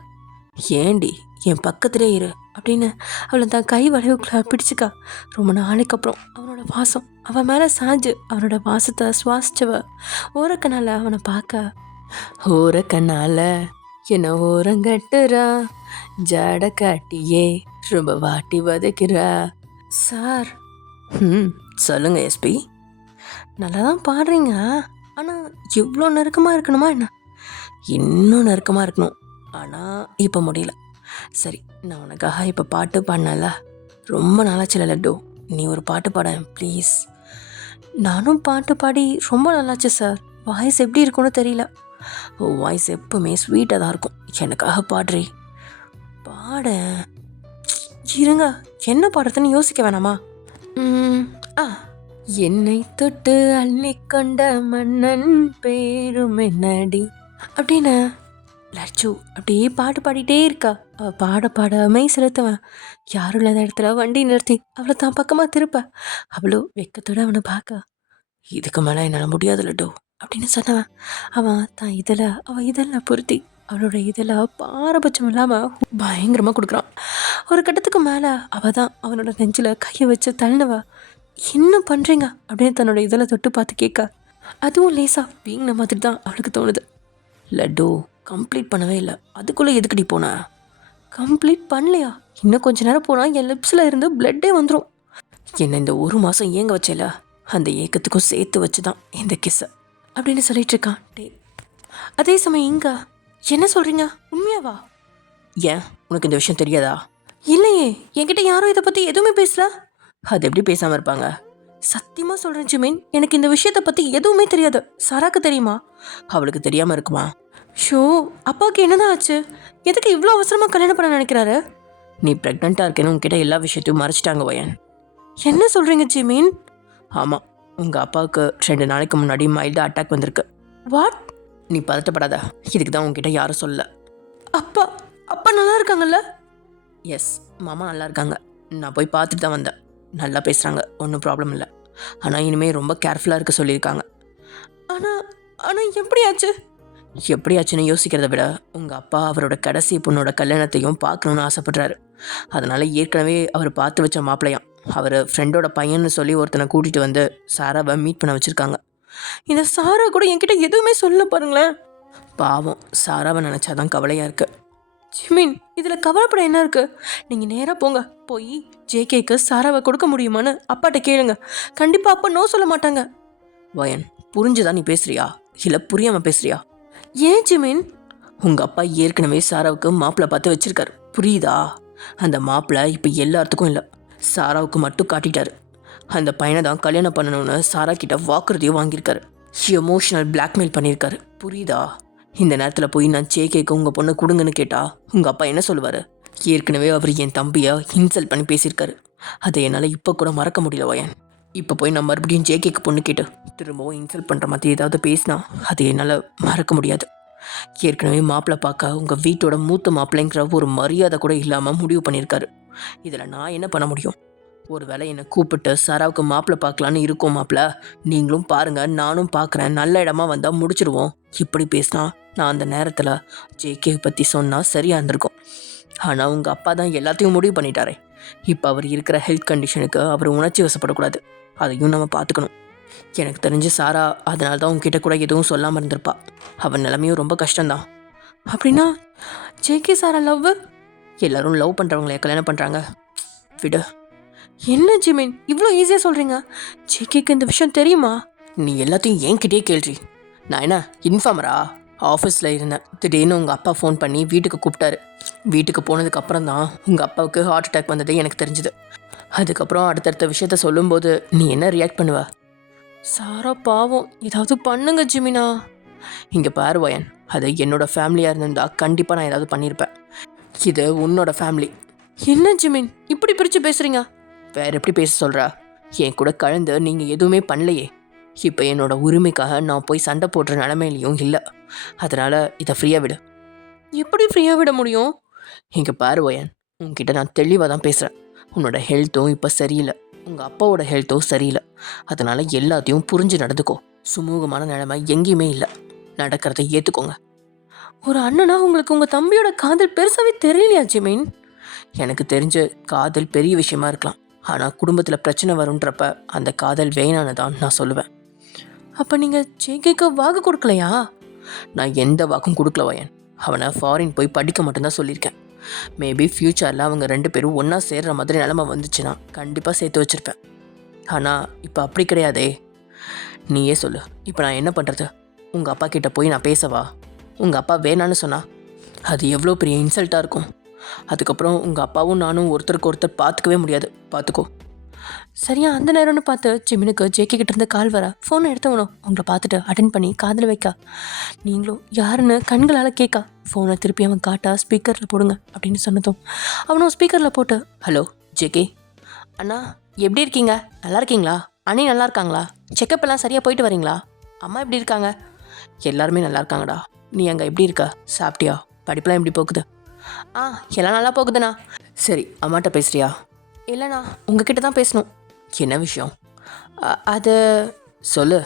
ஏண்டி, என் பக்கத்திலே இரு அப்படின்னு அவளை தான் கை வளைவுக்குள்ள பிடிச்சிக்கா. ரொம்ப நாளைக்கு அப்புறம் அவனோட வாசம் அவன் மேலே சாஞ்சு அவனோட வாசத்தை சுவாசிச்சவ ஓரக்கண்ணால் அவனை பார்க்க. ஓரக்கண்ணால என்ன ஓரங்கட்டுறா, ஜட காட்டியே ரொம்ப வாட்டி வதைக்கிறா. சார். சொல்லுங்க எஸ்பி. நல்லா தான் பாடுறீங்க, ஆனால் இவ்வளோ நெருக்கமாக இருக்கணுமா என்ன? இன்னும் நெருக்கமாக இருக்கணும், ஆனால் இப்போ முடியல. சரி, நான் உனக்காக இப்போ பாட்டு பாடினல, ரொம்ப நாளாச்சுல லட்டு, நீ ஒரு பாட்டு பாட ப்ளீஸ். நானும் பாட்டு பாடி ரொம்ப நல்லாச்சு சார். வாய்ஸ் எப்படி இருக்கும்னு தெரியல. வாய்ஸ் எப்பவுமே ஸ்வீட்டாக தான் இருக்கும். எனக்காக பாடுறே. பாட இருங்க, என்ன பாடுறதுன்னு யோசிக்க வேணாமா? என்னை தொட்டு அள்ளிக்கொண்ட மன்னன் பேரும் என்னடி அப்படின்னு லட்சு அப்படியே பாட்டு பாடிட்டே இருக்கா. அவள் பாட பாடமே செலுத்துவன். யாரும் இல்லாத இடத்துல வண்டி நிறுத்தி அவளை தான் பக்கமாக திருப்ப. அவ்வளோ வெக்கத்தோட அவனை பார்க்க. இதுக்கு மேலே என்னால் முடியாது லட்டு அப்படின்னு சொன்னவன் அவள் இதெல்லாம் பொருத்தி அவளோட இதெல்லாம் பாரபட்சம் இல்லாமல் பயங்கரமாக கொடுக்குறான். ஒரு கட்டத்துக்கு மேலே அவள் தான் அவனோட நெஞ்சில் கையை வச்சு தள்ளினவா. என்ன பண்ணுறீங்க அப்படின்னு தன்னோட இதெல்லாம் தொட்டு பார்த்து கேட்க. அதுவும் லேசாக வீங்கின மாதிரி தான் அவளுக்கு தோணுது. லட்டு கம்ப்ளீட் பண்ணவே இல்லை, அதுக்குள்ளே எதுக்கடி போன? கம்ப்ளீட் பண்ணலையா? இன்னும் கொஞ்ச நேரம் போனால் என் லிப்ஸில் இருந்து பிளட்டே வந்துடும். என்னை இந்த ஒரு மாதம் ஏங்க வச்சேல, அந்த ஏக்கத்துக்கும் சேர்த்து வச்சு தான் இந்த கிஸ்ஸை அப்படின்னு சொல்லிட்டு இருக்கான் டே. அதே சமயம் இங்க என்ன சொல்கிறீங்க? உண்மையாவா? ஏன், உனக்கு இந்த விஷயம் தெரியாதா? இல்லையே, என்கிட்ட யாரும் இதை பற்றி எதுவுமே பேசல. அது எப்படி பேசாமல் இருப்பாங்க? சத்தியமாக சொல்கிறேன் ஜிமின், எனக்கு இந்த விஷயத்தை பற்றி எதுவுமே தெரியாது. சாராக்கு தெரியுமா? அவளுக்கு தெரியாமல் இருக்குமா? ஷோ, அப்பாவுக்கு என்னதான் ஆச்சு? எதுக்கு இவ்வளோ அவசரமாக கல்யாணம் பண்ண நினைக்கிறாரு? நீ ப்ரெக்னெண்ட்டாக இருக்கேன்னு உங்ககிட்ட எல்லா விஷயத்தையும் மறைச்சிட்டாங்க வயன். என்ன சொல்கிறீங்க ஜிமின்? ஆமாம், உங்கள் அப்பாவுக்கு 2 நாளைக்கு முன்னாடி மைல்டாக அட்டாக் வந்திருக்கு. வாட்? நீ பதட்டப்படாத, இதுக்கு தான் உங்ககிட்ட யாரும் சொல்ல. அப்பா அப்பா நல்லா இருக்காங்கல்ல? எஸ், மாமா நல்லா இருக்காங்க. நான் போய் பார்த்துட்டு தான் வந்தேன். நல்லா பேசுகிறாங்க, ஒன்றும் ப்ராப்ளம் இல்லை. ஆனால் இனிமேல் ரொம்ப கேர்ஃபுல்லாக இருக்க சொல்லியிருக்காங்க. ஆனால் எப்படியாச்சுன்னு யோசிக்கிறத விட உங்கள் அப்பா அவரோட கடைசி பொண்ணோட கல்யாணத்தையும் பார்க்கணுன்னு ஆசைப்படுறாரு. அதனால் ஏற்கனவே அவர் பார்த்து வச்ச மாப்பிள்ளையாம் அவர் ஃப்ரெண்டோட பையன்னு சொல்லி ஒருத்தனை கூட்டிகிட்டு வந்து சாராவை மீட் பண்ண வச்சுருக்காங்க. இந்த சாரா கூட என்கிட்ட எதுவுமே சொல்ல பாருங்களேன். பாவம், சாராவை நினச்சாதான் கவலையாக இருக்குது. ஜிமின், இதில் கவலைப்பட என்ன இருக்குது? நீங்கள் நேராக போங்க, போய் ஜேகேக்கு சாராவை கொடுக்க முடியுமான்னு அப்பாட்ட கேளுங்க. கண்டிப்பாக அப்பா நோ சொல்ல மாட்டாங்க. வயன், புரிஞ்சுதான் நீ பேசுறியா இல்லை புரியாமல் பேசுறியா? ஏன் ஜிமின்? உங்கள் அப்பா ஏற்கனவே சாராவுக்கு மாப்பிள்ளை பார்த்து வச்சிருக்காரு, புரியுதா? அந்த மாப்பிள்ளை இப்போ எல்லாத்துக்கும் இல்லை, சாராவுக்கு மட்டும் காட்டிட்டாரு. அந்த பையனை தான் கல்யாணம் பண்ணணும்னு சாரா கிட்ட வாக்குறுதியும் வாங்கியிருக்காரு. எமோஷனல் பிளாக்மெயில் பண்ணியிருக்காரு, புரியுதா? இந்த நேரத்தில் போய் நான் ஜேகேக்கு உங்கள் பொண்ணை கொடுங்கன்னு கேட்டால் உங்கள் அப்பா என்ன சொல்லுவார்? ஏற்கனவே அவர் என் தம்பியை இன்சல்ட் பண்ணி பேசியிருக்காரு. அதை என்னால் இப்போ கூட மறக்க முடியல வயன். இப்போ போய் நான் மறுபடியும் ஜேகேக்கு பொண்ணு கேட்டு திரும்பவும் இன்சல்ட் பண்ணுற மாதிரி ஏதாவது பேசினா அதை என்னால் மறக்க முடியாது. ஏற்கனவே மாப்பிள்ளை பார்க்க உங்கள் வீட்டோட மூத்த மாப்பிள்ளைங்கிற ஒரு மரியாதை கூட இல்லாமல் முடிவு பண்ணியிருக்காரு. இதில் நான் என்ன பண்ண முடியும்? ஒரு வேளை என்னை கூப்பிட்டு சாராவுக்கு மாப்பிள்ளை பார்க்கலான்னு இருக்கோம் மாப்பிள்ள, நீங்களும் பாருங்கள் நானும் பார்க்குறேன், நல்ல இடமா வந்தால் முடிச்சிடுவோம். இப்படி பேசினா நான் அந்த நேரத்தில் ஜேகே பற்றி சொன்னால் சரியாக இருந்திருக்கும். ஆனால் உங்கள் அப்பா தான் எல்லாத்தையும் முடிவு பண்ணிட்டாரே. இப்போ அவர் இருக்கிற ஹெல்த் கண்டிஷனுக்கு அவர் உணர்ச்சி வசப்படக்கூடாது, அதையும் நம்ம பார்த்துக்கணும். எனக்கு தெரிஞ்சு சாரா அதனால தான் உங்ககிட்ட கூட எதுவும் சொல்லாமல் இருந்திருப்பா. அவன் நிலைமையும் ரொம்ப கஷ்டம்தான். அப்படின்னா ஜேகே சாரா லவ்? எல்லோரும் லவ் பண்ணுறவங்களே கல்யாணம் பண்ணுறாங்க, விடு. என்ன ஜிமின் இவ்வளோ ஈஸியாக சொல்கிறீங்க? ஜேகேக்கு இந்த விஷயம் தெரியுமா? நீ எல்லாத்தையும் என்கிட்டயே கேள்றி. நான் என்ன இன்ஃபார்மரா? ஆஃபீஸில் இருந்தேன், திடீர்னு உங்கள் அப்பா ஃபோன் பண்ணி வீட்டுக்கு கூப்பிட்டாரு. வீட்டுக்கு போனதுக்கப்புறம் தான் உங்கள் அப்பாவுக்கு ஹார்ட் அட்டாக் வந்ததே எனக்கு தெரிஞ்சுது. அதுக்கப்புறம் அடுத்தடுத்த விஷயத்த சொல்லும்போது நீ என்ன ரியாக்ட் பண்ணுவ? சாரா பாவம், ஏதாவது பண்ணுங்க ஜிமினா. இங்கே பாரு வயன், அது என்னோடய ஃபேமிலியாக இருந்திருந்தா கண்டிப்பாக நான் ஏதாவது பண்ணியிருப்பேன். இது உன்னோட ஃபேமிலி. என்ன ஜிமின் இப்படி பிரித்து பேசுகிறீங்க? வேறு எப்படி பேச சொல்கிறா? என் கூட கலந்து நீங்கள் எதுவுமே பண்ணலையே. இப்போ என்னோடய உரிமைக்காக நான் போய் சண்டை போடுற நிலமையிலையும் இல்லை. அதனால் இதை ஃப்ரீயாக விடு. எப்படி ஃப்ரீயாக விட முடியும்? இங்கே பாரு வயன், உங்ககிட்ட நான் தெளிவாக தான் பேசுகிறேன். உன்னோட ஹெல்த்தும் இப்போ சரியில்லை, உங்கள் அப்பாவோட ஹெல்த்தும் சரியில்லை. அதனால் எல்லாத்தையும் புரிஞ்சு நடந்துக்கோ. சுமூகமான நிலைமை எங்கேயுமே இல்லை. நடக்கிறத ஏற்றுக்கோங்க. ஒரு அண்ணனா உங்களுக்கு உங்கள் தம்பியோட காதல் பெருசாகவே தெரியலையா ஜிமின்? எனக்கு தெரிஞ்ச காதல் பெரிய விஷயமா இருக்கலாம், ஆனால் குடும்பத்தில் பிரச்சனை வரும்ன்றப்ப அந்த காதல் வேணான்னு நான் சொல்லுவேன். அப்போ நீங்கள் ஜேகேக்கு வாக்கு கொடுக்கலையா? நான் எந்த வாக்கும் கொடுக்கல வயன். அவனை ஃபாரின் போய் படிக்க மட்டும்தான் சொல்லியிருக்கேன். மேபி ஃப்யூச்சரில் அவங்க 2 பேரும் ஒன்றா சேர்கிற மாதிரி நிலமை வந்துச்சுன்னா கண்டிப்பாக சேர்த்து வச்சுருப்பேன். ஆனால் இப்போ அப்படி கிடையாதே. நீயே சொல்லு, இப்போ நான் என்ன பண்ணுறது? உங்கள் அப்பா கிட்டே போய் நான் பேசவா? உங்கள் அப்பா வேணான்னு சொன்னா அது எவ்வளோ பெரிய இன்சல்ட்டாக இருக்கும். அதுக்கப்புறம் உங்கள் அப்பாவும் நானும் ஒருத்தருக்கு ஒருத்தர் பார்த்துக்கவே முடியாது, பார்த்துக்கோ. சரியா அந்த நேரம்னு பார்த்து ஜிமினுக்கு ஜேகே கிட்ட இருந்து கால் வர ஃபோனை எடுத்தவனும் உங்களை பார்த்துட்டு அட்டென்ட் பண்ணி காதில் வைக்க, நீங்களும் யாருன்னு கண்களால் கேட்க ஃபோனை திருப்பி அவன் காட்டா ஸ்பீக்கரில் போடுங்க அப்படின்னு சொன்னதும் அவனும் ஸ்பீக்கரில் போட்டு, ஹலோ ஜேகே அண்ணா எப்படி இருக்கீங்க? நல்லா இருக்கீங்களா? அண்ணி நல்லா இருக்காங்களா? செக்கப் எல்லாம் சரியாக போயிட்டு வரீங்களா? அம்மா எப்படி இருக்காங்க? எல்லாருமே நல்லா இருக்காங்கடா. நீ அங்கே எப்படி இருக்க? சாப்பிட்டியா? படிப்பெல்லாம் எப்படி போகுது? எல்லாம் நல்லா போகுதுண்ணா. சரி, அம்மாட்ட பேசுறியா? இல்லைண்ணா, உங்ககிட்ட தான் பேசணும். என்ன விஷயம்? அது சொல்லு.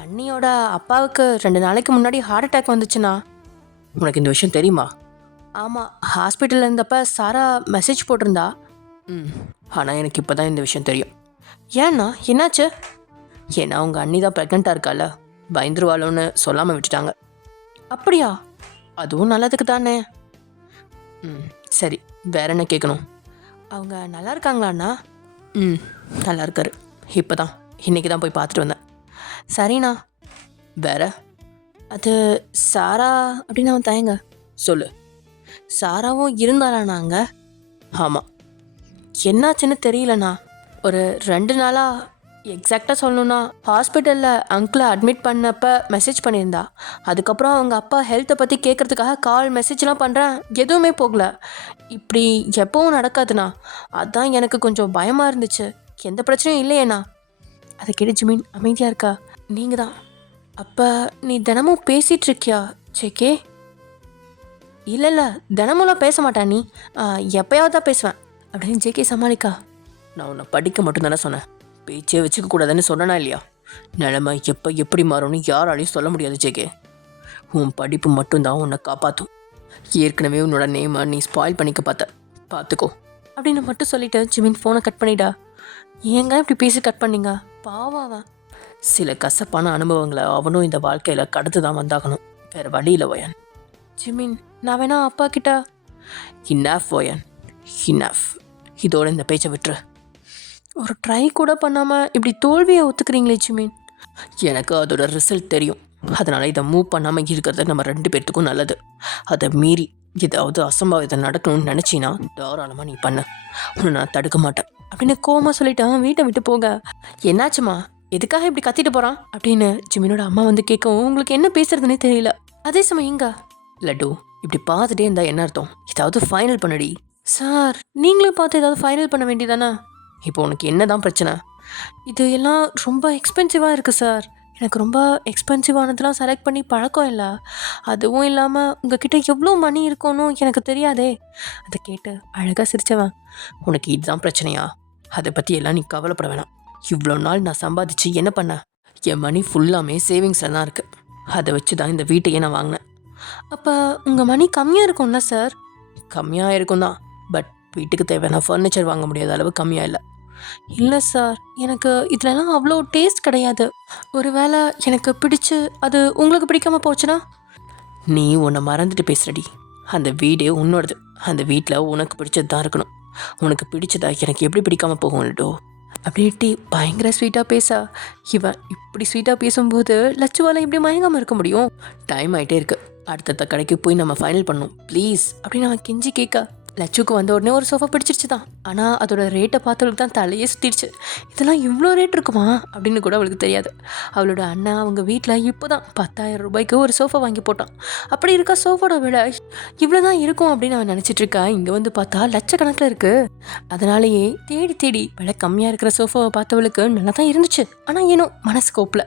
அண்ணியோட அப்பாவுக்கு 2 நாளைக்கு முன்னாடி ஹார்ட் அட்டாக் வந்துச்சுண்ணா. உனக்கு இந்த விஷயம் தெரியுமா? ஆமாம், ஹாஸ்பிட்டலில் இருந்தப்போ சாரா மெசேஜ் போட்டிருந்தா. ஆனால் எனக்கு இப்போ தான் இந்த விஷயம் தெரியும். ஏண்ணா என்னாச்சு? ஏன்னா உங்கள் அண்ணி தான் ப்ரெக்னெண்ட்டாக இருக்கால, பயந்துருவாளோன்னு சொல்லாமல் விட்டுட்டாங்க. அப்படியா? அதுவும் நல்லதுக்கு தானே. சரி, வேற என்ன கேட்கணும்? அவங்க நல்லா இருக்காங்களாண்ணா? நல்லா இருக்காரு. இப்போ தான் இன்றைக்கி தான் போய் பார்த்துட்டு வந்தேன். சரிண்ணா. வேற? அது சாரா அப்படின்னு அவன் தயங்க. சொல்லு. சாராவும் இருந்தாளாண்ணாங்க? ஆமாம். என்னாச்சுன்னு தெரியலண்ணா. ஒரு 2 நாளாக எக்ஸாக்டாக சொல்லணுன்னா ஹாஸ்பிட்டலில் அங்கிளை அட்மிட் பண்ணப்போ மெசேஜ் பண்ணியிருந்தா. அதுக்கப்புறம் அவங்க அப்பா ஹெல்த்தை பற்றி கேட்குறதுக்காக கால் மெசேஜ்லாம் பண்ணுறேன், எதுவுமே போகல. இப்படி எப்பவும் நடக்காதுண்ணா. அதுதான் எனக்கு கொஞ்சம் பயமாக இருந்துச்சு. எந்த பிரச்சனையும் இல்லையேண்ணா. அதை கேட்டு ஜிமின் அமைதியாக இருக்கா. நீங்கள் தான். அப்போ நீ தினமும் பேசிகிட்ருக்கியா ஜேகே? இல்லை தினமும்லாம் பேச மாட்டா நீ, எப்போயாவது தான் பேசுவேன் அப்படின்னு ஜேகே சமாளிக்கா. நான் உன்னை படிக்க மட்டும்தானே சொன்னேன், பேச்சே வச்சுக்க கூடாதுன்னு சொன்னா இல்லையா? நிலைமை எப்போ எப்படி மாறும்னு யாராலையும் சொல்ல முடியாது ஜேகே. உன் படிப்பு மட்டும்தான் உன்னை காப்பாற்றும். ஏற்கனவே உன்னோட நேமை நீ ஸ்பாயில் பண்ணிக்க பார்த்துக்கோ அப்படின்னு மட்டும் சொல்லிட்டு ஜிமின் ஃபோனை கட் பண்ணிட்டா. ஏங்க இப்படி பேசி கட் பண்ணீங்க? பாவாவன். சில கசப்பான அனுபவங்களை அவனும் இந்த வாழ்க்கையில் கடத்து தான் வந்தாகணும், வேறு வழியில் வயன். ஜிமின், நான் வேணா அப்பா கிட்ட. இன்னாஃப் வயன், இன்னாஃப். இதோட இந்த பேச்சை விட்டுரு. ஒரு ட்ரை கூட பண்ணாமல் இப்படி தோல்வியை ஒத்துக்கிறீங்களே ஜிமின். எனக்கு அதோட ரிசல்ட் தெரியும், அதனால் இதை மூவ் பண்ணாமல் இருக்கிறது நம்ம 2 பேர்த்துக்கும் நல்லது. அதை மீறி ஏதாவது அசம்பாவிதம் நடக்கணும்னு நினச்சின்னா தாராளமாக நீ பண்ண, உன்னை நான் தடுக்க மாட்டேன் அப்படின்னு கோமா சொல்லிட்டு அவன் வீட்டை விட்டு போக. என்னாச்சுமா, எதுக்காக இப்படி கத்திட்டு போகிறான் அப்படின்னு ஜிமினோட அம்மா வந்து கேட்கவும் உங்களுக்கு என்ன பேசுறதுன்னே தெரியல. அதே சமயம் இங்க லட்டு இப்படி பார்த்துட்டே இருந்தால் என்ன அர்த்தம்? ஏதாவது ஃபைனல் பண்ணடி. சார், நீங்களே பார்த்து ஏதாவது ஃபைனல் பண்ண வேண்டியதானே? இப்போ உனக்கு என்ன தான் பிரச்சனை? இது எல்லாம் ரொம்ப எக்ஸ்பென்சிவாக இருக்குது சார். எனக்கு ரொம்ப எக்ஸ்பென்சிவானதெல்லாம் செலக்ட் பண்ணி பழக்கம் இல்லை. அதுவும் இல்லாமல் உங்ககிட்ட எவ்வளோ மணி இருக்கும்னு எனக்கு தெரியாதே. அதை கேட்டு அழகாக சிரிச்சவன், உனக்கு இதுதான் பிரச்சனையா? அதை பற்றி எல்லாம் நீ கவலைப்பட வேணாம். இவ்வளோ நாள் நான் சம்பாதிச்சு என்ன பண்ணேன்? என் மணி ஃபுல்லாமே சேவிங்ஸில் தான் இருக்குது. அதை வச்சு தான் இந்த வீட்டையே நான் வாங்கினேன். அப்போ உங்கள் மணி கம்மியாக இருக்கும்ல சார்? கம்மியாக இருக்கும் தான், பட் வீட்டுக்கு தேவையான ஃபர்னிச்சர் வாங்க முடியாத அளவு கம்மியாக இல்லை. இல்லை சார், எனக்கு இதுலலாம் அவ்வளோ டேஸ்ட் கிடையாது. ஒருவேளை எனக்கு பிடிச்சு அது உங்களுக்கு பிடிக்காம போச்சுன்னா? நீ உன்னை மறந்துட்டு பேசுறடி. அந்த வீடே உன்னோடது. அந்த வீட்டில் உனக்கு பிடிச்சது தான் இருக்கணும். உனக்கு பிடிச்சதா எனக்கு எப்படி பிடிக்காம போகும் லட்டு? அப்படின்ட்டு பயங்கர ஸ்வீட்டாக பேசா. இவன் இப்படி ஸ்வீட்டாக பேசும்போது லட்சுவால் இப்படி மயங்காமல் இருக்க முடியும்? டைம் ஆகிட்டே இருக்கு. அடுத்தடுத்த கடைக்கு போய் நம்ம ஃபைனல் பண்ணணும் ப்ளீஸ். அப்படின்னு அவன் கெஞ்சி கேட்க, லட்சுக்கு வந்த உடனே ஒரு சோஃபா பிடிச்சிருச்சு தான். ஆனால் அதோட ரேட்டை பார்த்தவளுக்கு தான் தலையே சுற்றிடுச்சு. இதெல்லாம் இவ்வளோ ரேட் இருக்குமா அப்படின்னு கூட அவளுக்கு தெரியாது. அவளோட அண்ணன் அவங்க வீட்டில் இப்போ தான் 10,000 ரூபாய்க்கு ஒரு சோஃபா வாங்கி போட்டான். அப்படி இருக்க சோஃபாவோட விலை இவ்வளோ தான் இருக்கும் அப்படின்னு அவன் நினச்சிட்ருக்கா. இங்கே வந்து பார்த்தா லட்சக்கணக்கில் இருக்குது. அதனாலேயே தேடி தேடி விலை கம்மியாக இருக்கிற சோஃபாவை பார்த்தவளுக்கு நல்லா தான் இருந்துச்சு. ஆனால் ஏனோ மனசு கோப்பில்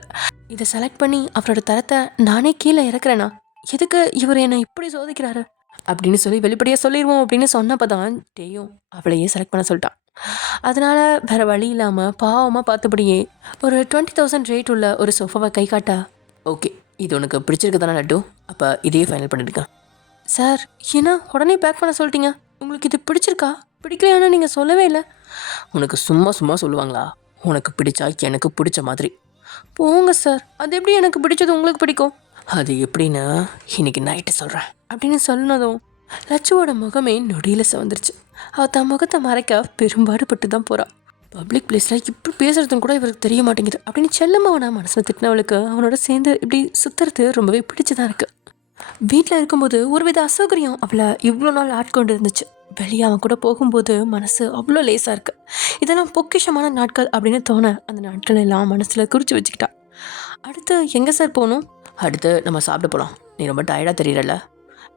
இதை செலக்ட் பண்ணி அவரோட தரத்தை நானே கீழே இறக்குறேனா? எதுக்கு இவர் என்னை இப்படி சோதிக்கிறாரு அப்படின்னு சொல்லி வெளிப்படையாக சொல்லிடுவோம் அப்படின்னு சொன்னப்போ தான் டேயும் அவளையே செலக்ட் பண்ண சொல்லிட்டான். அதனால் வேறு வழி இல்லாமல் பாவமாக பார்த்தபடியே ஒரு 20,000 ரேட் உள்ள ஒரு சோஃபாவை கை காட்டா. ஓகே, இது உனக்கு பிடிச்சிருக்கு தானே லட்டு? அப்போ இதையே ஃபைனல் பண்ணியிருக்கேன். சார், ஏன்னா உடனே பேக் பண்ண சொல்லிட்டீங்க? உங்களுக்கு இது பிடிச்சிருக்கா? பிடிக்கலையானு நீங்கள் சொல்லவே இல்லை. உனக்கு சும்மா சும்மா சொல்லுவாங்களா? உனக்கு பிடிச்சா எனக்கு பிடிச்ச மாதிரி. போங்க சார், அது எப்படி எனக்கு பிடிச்சது உங்களுக்கு பிடிக்கும்? அது எப்படின்னா இன்னைக்கு நைட்டு சொல்கிறேன் அப்படின்னு சொன்னதும் லட்சுவோட முகமே நொடியில் வந்துருச்சு. அவள் தன் முகத்தை மறைக்க பெரும்பாடுபட்டு தான் போகிறாள். பப்ளிக் பிளேஸில் இப்படி பேசுறதுன்னு கூட இவருக்கு தெரிய மாட்டேங்குது அப்படின்னு செல்லம்மா அவனை மனசில் திட்டினவளுக்கு அவனோட சேர்ந்து இப்படி சுற்றுறது ரொம்பவே பிடிச்சதான் இருக்குது. வீட்டில் இருக்கும்போது ஒரு வித அசௌகரியம் அவளை இவ்வளோ நாள் ஆட்கொண்டு இருந்துச்சு. வெளியே அவன் கூட போகும்போது மனசு அவ்வளோ லேசாக இருக்குது. இதெல்லாம் பொக்கிஷமான நாட்கள் அப்படின்னு தோண அந்த நாட்கள் எல்லாம் மனசில் குறித்து வச்சுக்கிட்டா. அடுத்து எங்கே சார் போகணும்? அடுத்து நம்ம சாப்பிட போகலாம். நீ ரொம்ப டயர்டாக தெரியல.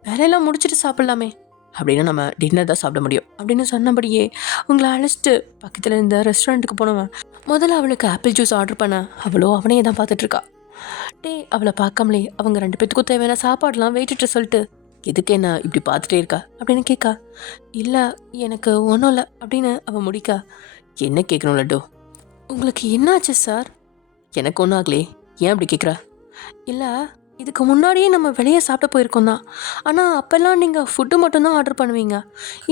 வேலையெல்லாம் முடிச்சுட்டு சாப்பிட்லாமே. அப்படின்னா நம்ம டின்னர் தான் சாப்பிட முடியும் அப்படின்னு சொன்னபடியே உங்களை அழைச்சிட்டு பக்கத்தில் இருந்த ரெஸ்டாரண்ட்டுக்கு போனவன் முதல்ல அவளுக்கு ஆப்பிள் ஜூஸ் ஆர்டர் பண்ண. அவளோ அவனையே தான் பார்த்துட்ருக்கா. டே அவளை பார்க்காமலே அவங்க 2 பேத்துக்கும் தேவையான சாப்பாடெலாம் வெயிட்டு சொல்லிட்டு, எதுக்கு என்ன இப்படி பார்த்துட்டே இருக்கா அப்படின்னு கேட்கா. இல்லை எனக்கு ஒன்றும் இல்லை அப்படின்னு அவள் முடிக்கா. என்ன கேட்கணும் லட்டு? உங்களுக்கு என்னாச்சு சார்? எனக்கு ஒன்றும் ஆகலே, ஏன் அப்படி கேட்குற? இல்லை, இதுக்கு முன்னாடியே நம்ம வெளியே சாப்பிட போயிருக்கோம் தான். ஆனால் அப்போல்லாம் நீங்கள் ஃபுட்டு மட்டும்தான் ஆர்டர் பண்ணுவீங்க.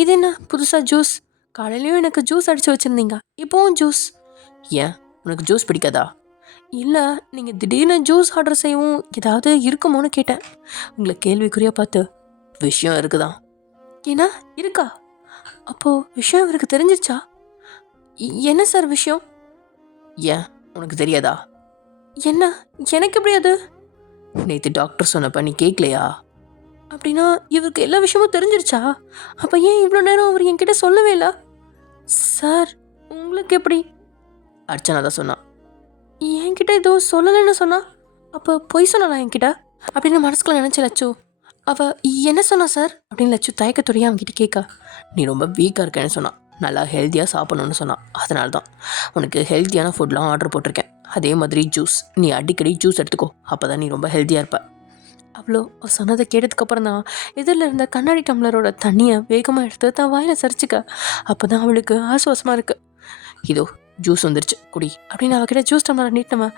இது என்ன புதுசாக ஜூஸ்? காலையிலையும் எனக்கு ஜூஸ் அடித்து வச்சுருந்தீங்க, இப்போவும் ஜூஸ். ஏன் உனக்கு ஜூஸ் பிடிக்காதா? இல்லை, நீங்கள் திடீர்னு ஜூஸ் ஆர்டர் செய்யவும் ஏதாவது இருக்குமோன்னு கேட்டேன். உங்களை கேள்விக்குறியாக பார்த்து. விஷயம் இருக்குதான். ஏன்னா இருக்கா? அப்போது விஷயம் இவருக்கு தெரிஞ்சிருச்சா? என்ன சார் விஷயம்? ஏன் உனக்கு தெரியாதா? என்ன, எனக்கு எப்படி அது? நேற்று டாக்டர் சொன்னப்ப நீ கேட்கலையா? அப்படின்னா இவருக்கு எல்லா விஷயமும் தெரிஞ்சிருச்சா? அப்போ ஏன் இவ்வளோ நேரம் அவர் என்கிட்ட சொல்லவே இல்லை? சார், உங்களுக்கு எப்படி? அர்ச்சனா தான் சொன்னான். என்கிட்ட எதுவும் சொல்லலைன்னு சொன்னா? அப்போ பொய் சொன்னாலா என்கிட்ட அப்படின்னு மனசுக்குள்ள நினச்சி லட்சு. அவள் என்ன சொன்னா சார் அப்படின்னு லட்சு தயக்கத்துடைய அவன்கிட்ட கேட்கா. நீ ரொம்ப வீக்காக இருக்கேன்னு சொன்னான். நல்லா ஹெல்த்தியாக சாப்பிடணுன்னு சொன்னான். அதனால தான் உனக்கு ஹெல்த்தியான ஃபுட்லாம் ஆர்டர் போட்டிருக்கேன். அதே மாதிரி ஜூஸ், நீ அடிக்கடி ஜூஸ் எடுத்துக்கோ. அப்போ தான் நீ ரொம்ப ஹெல்த்தியாக இருப்ப. அவ்வளோ சொன்னதை கேட்டதுக்கப்புறம் தான் எதிரில் இருந்த கண்ணாடி டம்ளரோட தண்ணியை வேகமாக எடுத்து தான் வாயில் சரிச்சுக்க. அப்போ தான் அவளுக்கு ஆசுவாசமாக இருக்குது. இதோ ஜூஸ் வந்துருச்சு, குடி அப்படின்னு அவகிட்ட ஜூஸ் டம்ளரை நீட்டினவன்,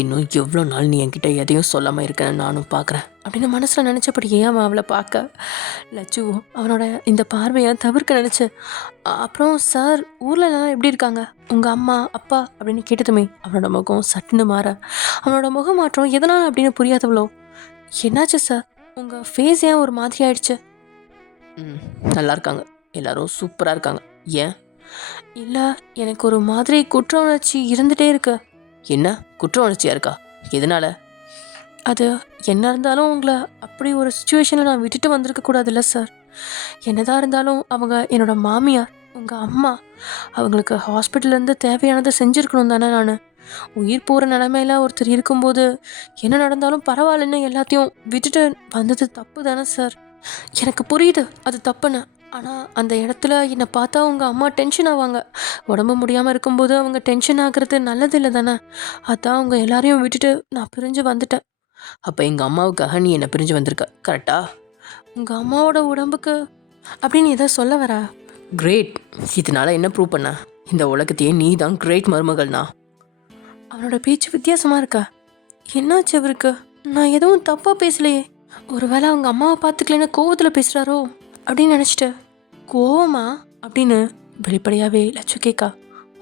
இன்னும் எவ்வளோ நாள் நீ என்கிட்ட எதையும் சொல்லாமல் இருக்கேன்னு நானும் பார்க்குறேன் அப்படின்னு மனசில் நினச்சபடியே அவன் அவளை பார்க்க. லட்சுவும் அவனோட இந்த பார்வையை தவிர்க்க நினச்சி, அப்புறம் சார் ஊர்லலாம் எப்படி இருக்காங்க உங்கள் அம்மா அப்பா அப்படின்னு கேட்டதுமே அவனோட முகம் சட்டுன்னு மாற. அவனோட முகம் மாற்றம் எதனால் அப்படின்னு புரியாதவளோ, என்னாச்சு சார் உங்கள் ஃபேஸ் ஏன் ஒரு மாதிரி ஆயிடுச்சு? நல்லா இருக்காங்க, எல்லாரும் சூப்பராக இருக்காங்க. ஏன்? இல்லை, எனக்கு ஒரு மாதிரி குற்ற உணர்ச்சி இருந்துகிட்டே இருக்கு. என்ன குற்ற உணர்ச்சியாக இருக்கா? எதனால? அது என்ன இருந்தாலும் உங்களை அப்படி ஒரு சுச்சுவேஷனில் நான் விட்டுட்டு வந்திருக்க கூடாதுல்ல சார். என்னதான் இருந்தாலும் அவங்க என்னோட மாமியார், உங்கள் அம்மா. அவங்களுக்கு ஹாஸ்பிட்டல்லேருந்து தேவையானதை செஞ்சுருக்கணும் தானே. நான் உயிர் போகிற நிலமையில ஒருத்தர் இருக்கும்போது என்ன நடந்தாலும் பரவாயில்லன்னு எல்லாத்தையும் விட்டுட்டு வந்தது தப்பு தானே சார். எனக்கு புரியுது அது தப்புன்னு. ஆனால் அந்த இடத்துல என்னை பார்த்தா அவங்க அம்மா டென்ஷன் ஆவாங்க. உடம்பு முடியாமல் இருக்கும்போது அவங்க டென்ஷன் ஆகுறது நல்லதில்லை தானே. அதான் அவங்க எல்லாரையும் விட்டுட்டு நான் பிரிஞ்சு வந்துட்டேன். அப்போ எங்கள் அம்மாவுக்காக நீ என்னை பிரிஞ்சு வந்திருக்க, கரெக்டா? உங்கள் அம்மாவோட உடம்புக்கு அப்படின்னு எதை சொல்ல வரா? கிரேட். இதனால என்ன ப்ரூவ் பண்ண? இந்த உலகத்தையே நீ தான் கிரேட் மருமகள்னா. அவனோட பேச்சு வித்தியாசமாக இருக்கா? என்னாச்சு அவருக்கு? நான் எதுவும் தப்பாக பேசலையே. ஒருவேளை அவங்க அம்மாவை பார்த்துக்கலன்னு கோவத்தில் பேசுகிறாரோ அப்படின்னு நினச்சிட்டு. கோவமா அப்படின்னு வெளிப்படையாகவே லட்சு கேட்கா.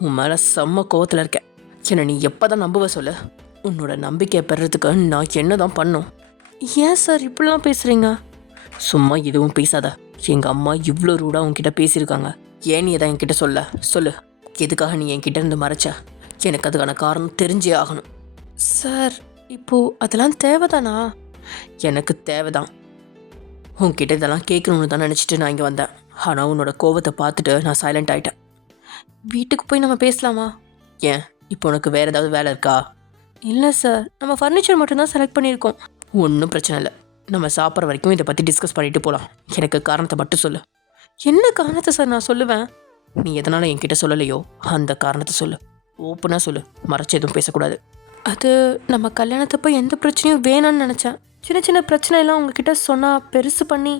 உன் மேலே செம்ம கோவத்தில் இருக்கேன். என்னை நீ எப்போ தான் நம்புவ சொல்லு? உன்னோட நம்பிக்கையை பெறறதுக்கு நான் என்ன தான் பண்ணும்? ஏன் சார் இப்படிலாம் பேசுகிறீங்க? சும்மா எதுவும் பேசாத. எங்கள் அம்மா இவ்வளோ ரூடாக உன்கிட்ட பேசியிருக்காங்க. ஏன் நீ எதை என்கிட்ட சொல்லு. எதுக்காக நீ என்கிட்ட இருந்து மறைச்ச? எனக்கு அதுக்கான காரணம் தெரிஞ்சே ஆகணும். சார் இப்போது அதெல்லாம் தேவைதானா? எனக்கு தேவைதான். உன்கிட்ட இதெல்லாம் கேட்கணும்னு தான் நினச்சிட்டு நான் இங்கே வந்தேன். ஆனால் உன்னோட கோவத்தை பார்த்துட்டு நான் சைலண்ட் ஆகிட்டேன். வீட்டுக்கு போய் நம்ம பேசலாமா? ஏன், இப்போ உனக்கு வேறு ஏதாவது வேலை இருக்கா? இல்லை சார், நம்ம ஃபர்னிச்சர் மட்டும்தான் செலக்ட் பண்ணியிருக்கோம். ஒன்றும் பிரச்சனை இல்லை. நம்ம சாப்பிட்ற வரைக்கும் இதை பற்றி டிஸ்கஸ் பண்ணிட்டு போகலாம். எனக்கு காரணத்தை மட்டும் சொல்லு. என்ன காரணத்தை சார் நான் சொல்லுவேன்? நீ எதனால் என்கிட்ட சொல்லலையோ அந்த காரணத்தை சொல்லு. ஓப்பனாக சொல்லு, மறைச்சு எதுவும் பேசக்கூடாது. அது நம்ம கல்யாணத்தப்போ எந்த பிரச்சனையும் வேணான்னு நினச்சேன். சின்ன சின்ன பிரச்சனையெல்லாம் உங்ககிட்ட சொன்னால் பெருசு பண்ணி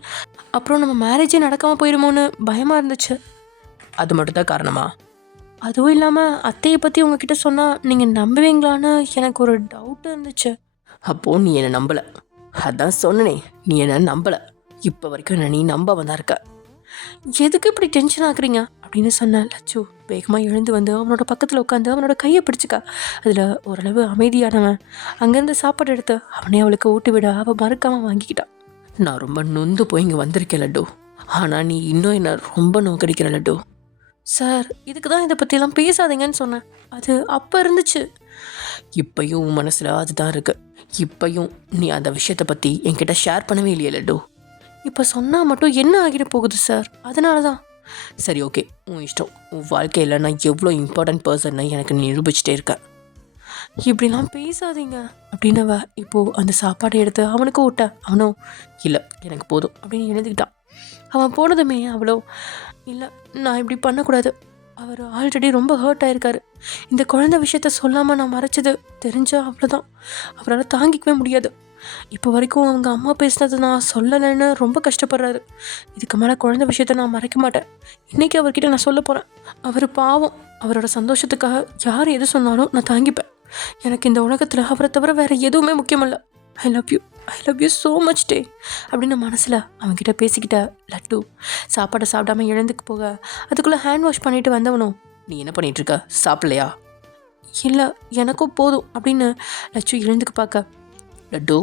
அப்புறம் நம்ம மேரேஜே நடக்காமல் போயிடுமோன்னு பயமாக இருந்துச்சு. அது மட்டும் தான் காரணமா? அதுவும் இல்லாமல் அத்தையை பற்றி உங்ககிட்ட சொன்னால் நீங்கள் நம்புவீங்களான்னு எனக்கு ஒரு டவுட் இருந்துச்சு. அப்போது நீ என்னை நம்பலை. அதான் சொன்னனே, நீ என்ன நம்பலை. இப்போ வரைக்கும் என்ன நீ நம்பாம தான் இருக்க. எதுக்கு இப்படி டென்ஷன் ஆகுறீங்க அப்படின்னு சொன்னேன். லட்சு வேகமாக எழுந்து வந்து அவனோட பக்கத்தில் உட்காந்து அவனோட கையை பிடிச்சிக்கா. அதில் ஓரளவு அமைதியானவன் அங்கேருந்து சாப்பாடு எடுத்து அவனே அவளுக்கு ஊட்டி விட அவள் மறுக்காமல் வாங்கிக்கிட்டான். நான் ரொம்ப நொந்து போய் இங்கே வந்திருக்கேன் லட்டு. ஆனால் நீ இன்னும் என்ன ரொம்ப நோக்கடிக்கிற லட்டு. சார் இதுக்கு தான் இதை பற்றியெல்லாம் பேசாதீங்கன்னு சொன்னேன். அது அப்போ இருந்துச்சு. இப்பையும் உன் மனசில் அதுதான் இருக்கு. இப்பையும் நீ அந்த விஷயத்தை பற்றி என்கிட்ட ஷேர் பண்ணவே இல்லையே லட்டு. இப்போ சொன்னால் மட்டும் என்ன ஆகிட போகுது சார், அதனால தான். சரி, ஓகே, உன் இஷ்டம். உன் வாழ்க்கையில் நான் எவ்வளோ இம்பார்ட்டன்ட் பர்சன்னு எனக்கு நீ நிரூபிச்சிட்டே இருக்க. இப்படிலாம் பேசாதீங்க அப்படின்னவ இப்போது அந்த சாப்பாடை எடுத்து அவனுக்கு ஊட்ட. அவனும் இல்லை எனக்கு போதும் அப்படின்னு எழுந்துக்கிட்டான். அவன் போனதுமே அவ்வளோ இல்லை, நான் இப்படி பண்ணக்கூடாது. அவர் ஆல்ரெடி ரொம்ப ஹர்ட் ஆயிருக்காரு. இந்த குழந்தை விஷயத்த சொல்லாமல் நான் மறைச்சது தெரிஞ்சா அவ்வளோதான். அவரால் தாங்கிக்கவே முடியாது. இப்போ வரைக்கும் அவங்க அம்மா பேசினது நான் சொல்லலைன்னு ரொம்ப கஷ்டப்படுறாரு. இதுக்கு மேலே குழந்தை விஷயத்த நான் மறைக்க மாட்டேன். இன்றைக்கி அவர்கிட்ட நான் சொல்ல போகிறேன். அவர் பாவம். அவரோட சந்தோஷத்துக்காக யார் எது சொன்னாலும் நான் தாங்கிப்பேன். எனக்கு இந்த உலகத்தில் அவரை தவிர வேறு எதுவுமே முக்கியமில்லை. I love you so much டே அப்படின்னு மனசில் அவன்கிட்ட பேசிக்கிட்ட லட்டு சாப்பாடை சாப்பிடாம எழுந்துக்கு போக அதுக்குள்ளே ஹேண்ட் வாஷ் பண்ணிட்டு வந்தவனும், நீ என்ன பண்ணிகிட்ருக்க? சாப்பிடலையா? இல்லை எனக்கும் போதும் அப்படின்னு லட்சு எழுந்துக்கு பார்க்க. Laddu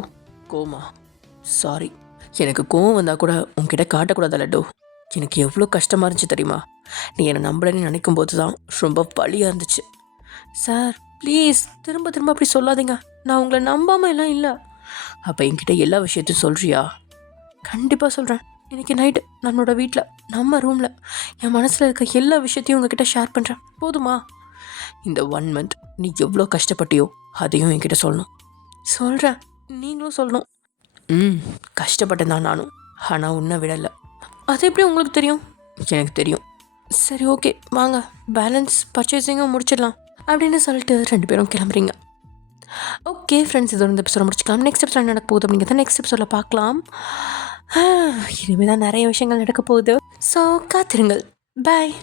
coma, sorry. எனக்கு கோவம் வந்தால் கூட உன்கிட்ட காட்டக்கூடாதா லட்டு? எனக்கு எவ்வளோ கஷ்டமாக இருந்துச்சு தெரியுமா? நீ என்னை நம்பலன்னு நினைக்கும் போது தான் ரொம்ப வலியாக இருந்துச்சு. சார் ப்ளீஸ் திரும்ப திரும்ப அப்படி சொல்லாதீங்க. நான் உங்களை நம்பாமல் எல்லாம் இல்லை. அப்போ என்கிட்ட எல்லா விஷயத்தையும் சொல்கிறியா? கண்டிப்பாக சொல்கிறேன். இன்றைக்கி நைட்டு நம்மளோட வீட்டில் நம்ம ரூமில் என் மனசில் இருக்க எல்லா விஷயத்தையும் உங்ககிட்ட ஷேர் பண்ணுறேன். போதுமா? இந்த 1 month நீ எவ்வளோ கஷ்டப்பட்டியோ அதையும் என்கிட்ட சொல்லணும். சொல்கிறேன், நீங்களும் சொல்லணும். கஷ்டப்பட்டேன் தான் நானும். ஆனால் உன்னை விடலை. அது எப்படி உங்களுக்கு தெரியும்? எனக்கு தெரியும். சரி ஓகே வாங்க, பேலன்ஸ் பர்ச்சேசிங்கும் முடிச்சிடலாம் அப்படின்னு சொல்லிட்டு 2 பேரும் கிளம்புறீங்க. ஓகே ஃப்ரெண்ட்ஸ், இதோட இந்த எபிசோட முடிச்சுக்கலாம். நெக்ஸ்ட் எபிசோட் நடக்க போகுது அப்படிங்கிறத நெக்ஸ்ட் எபிசோடில் பார்க்கலாம். இனிமேல் தான் நிறைய விஷயங்கள் நடக்க போகுது. ஸோ காத்திருங்கள். பாய்.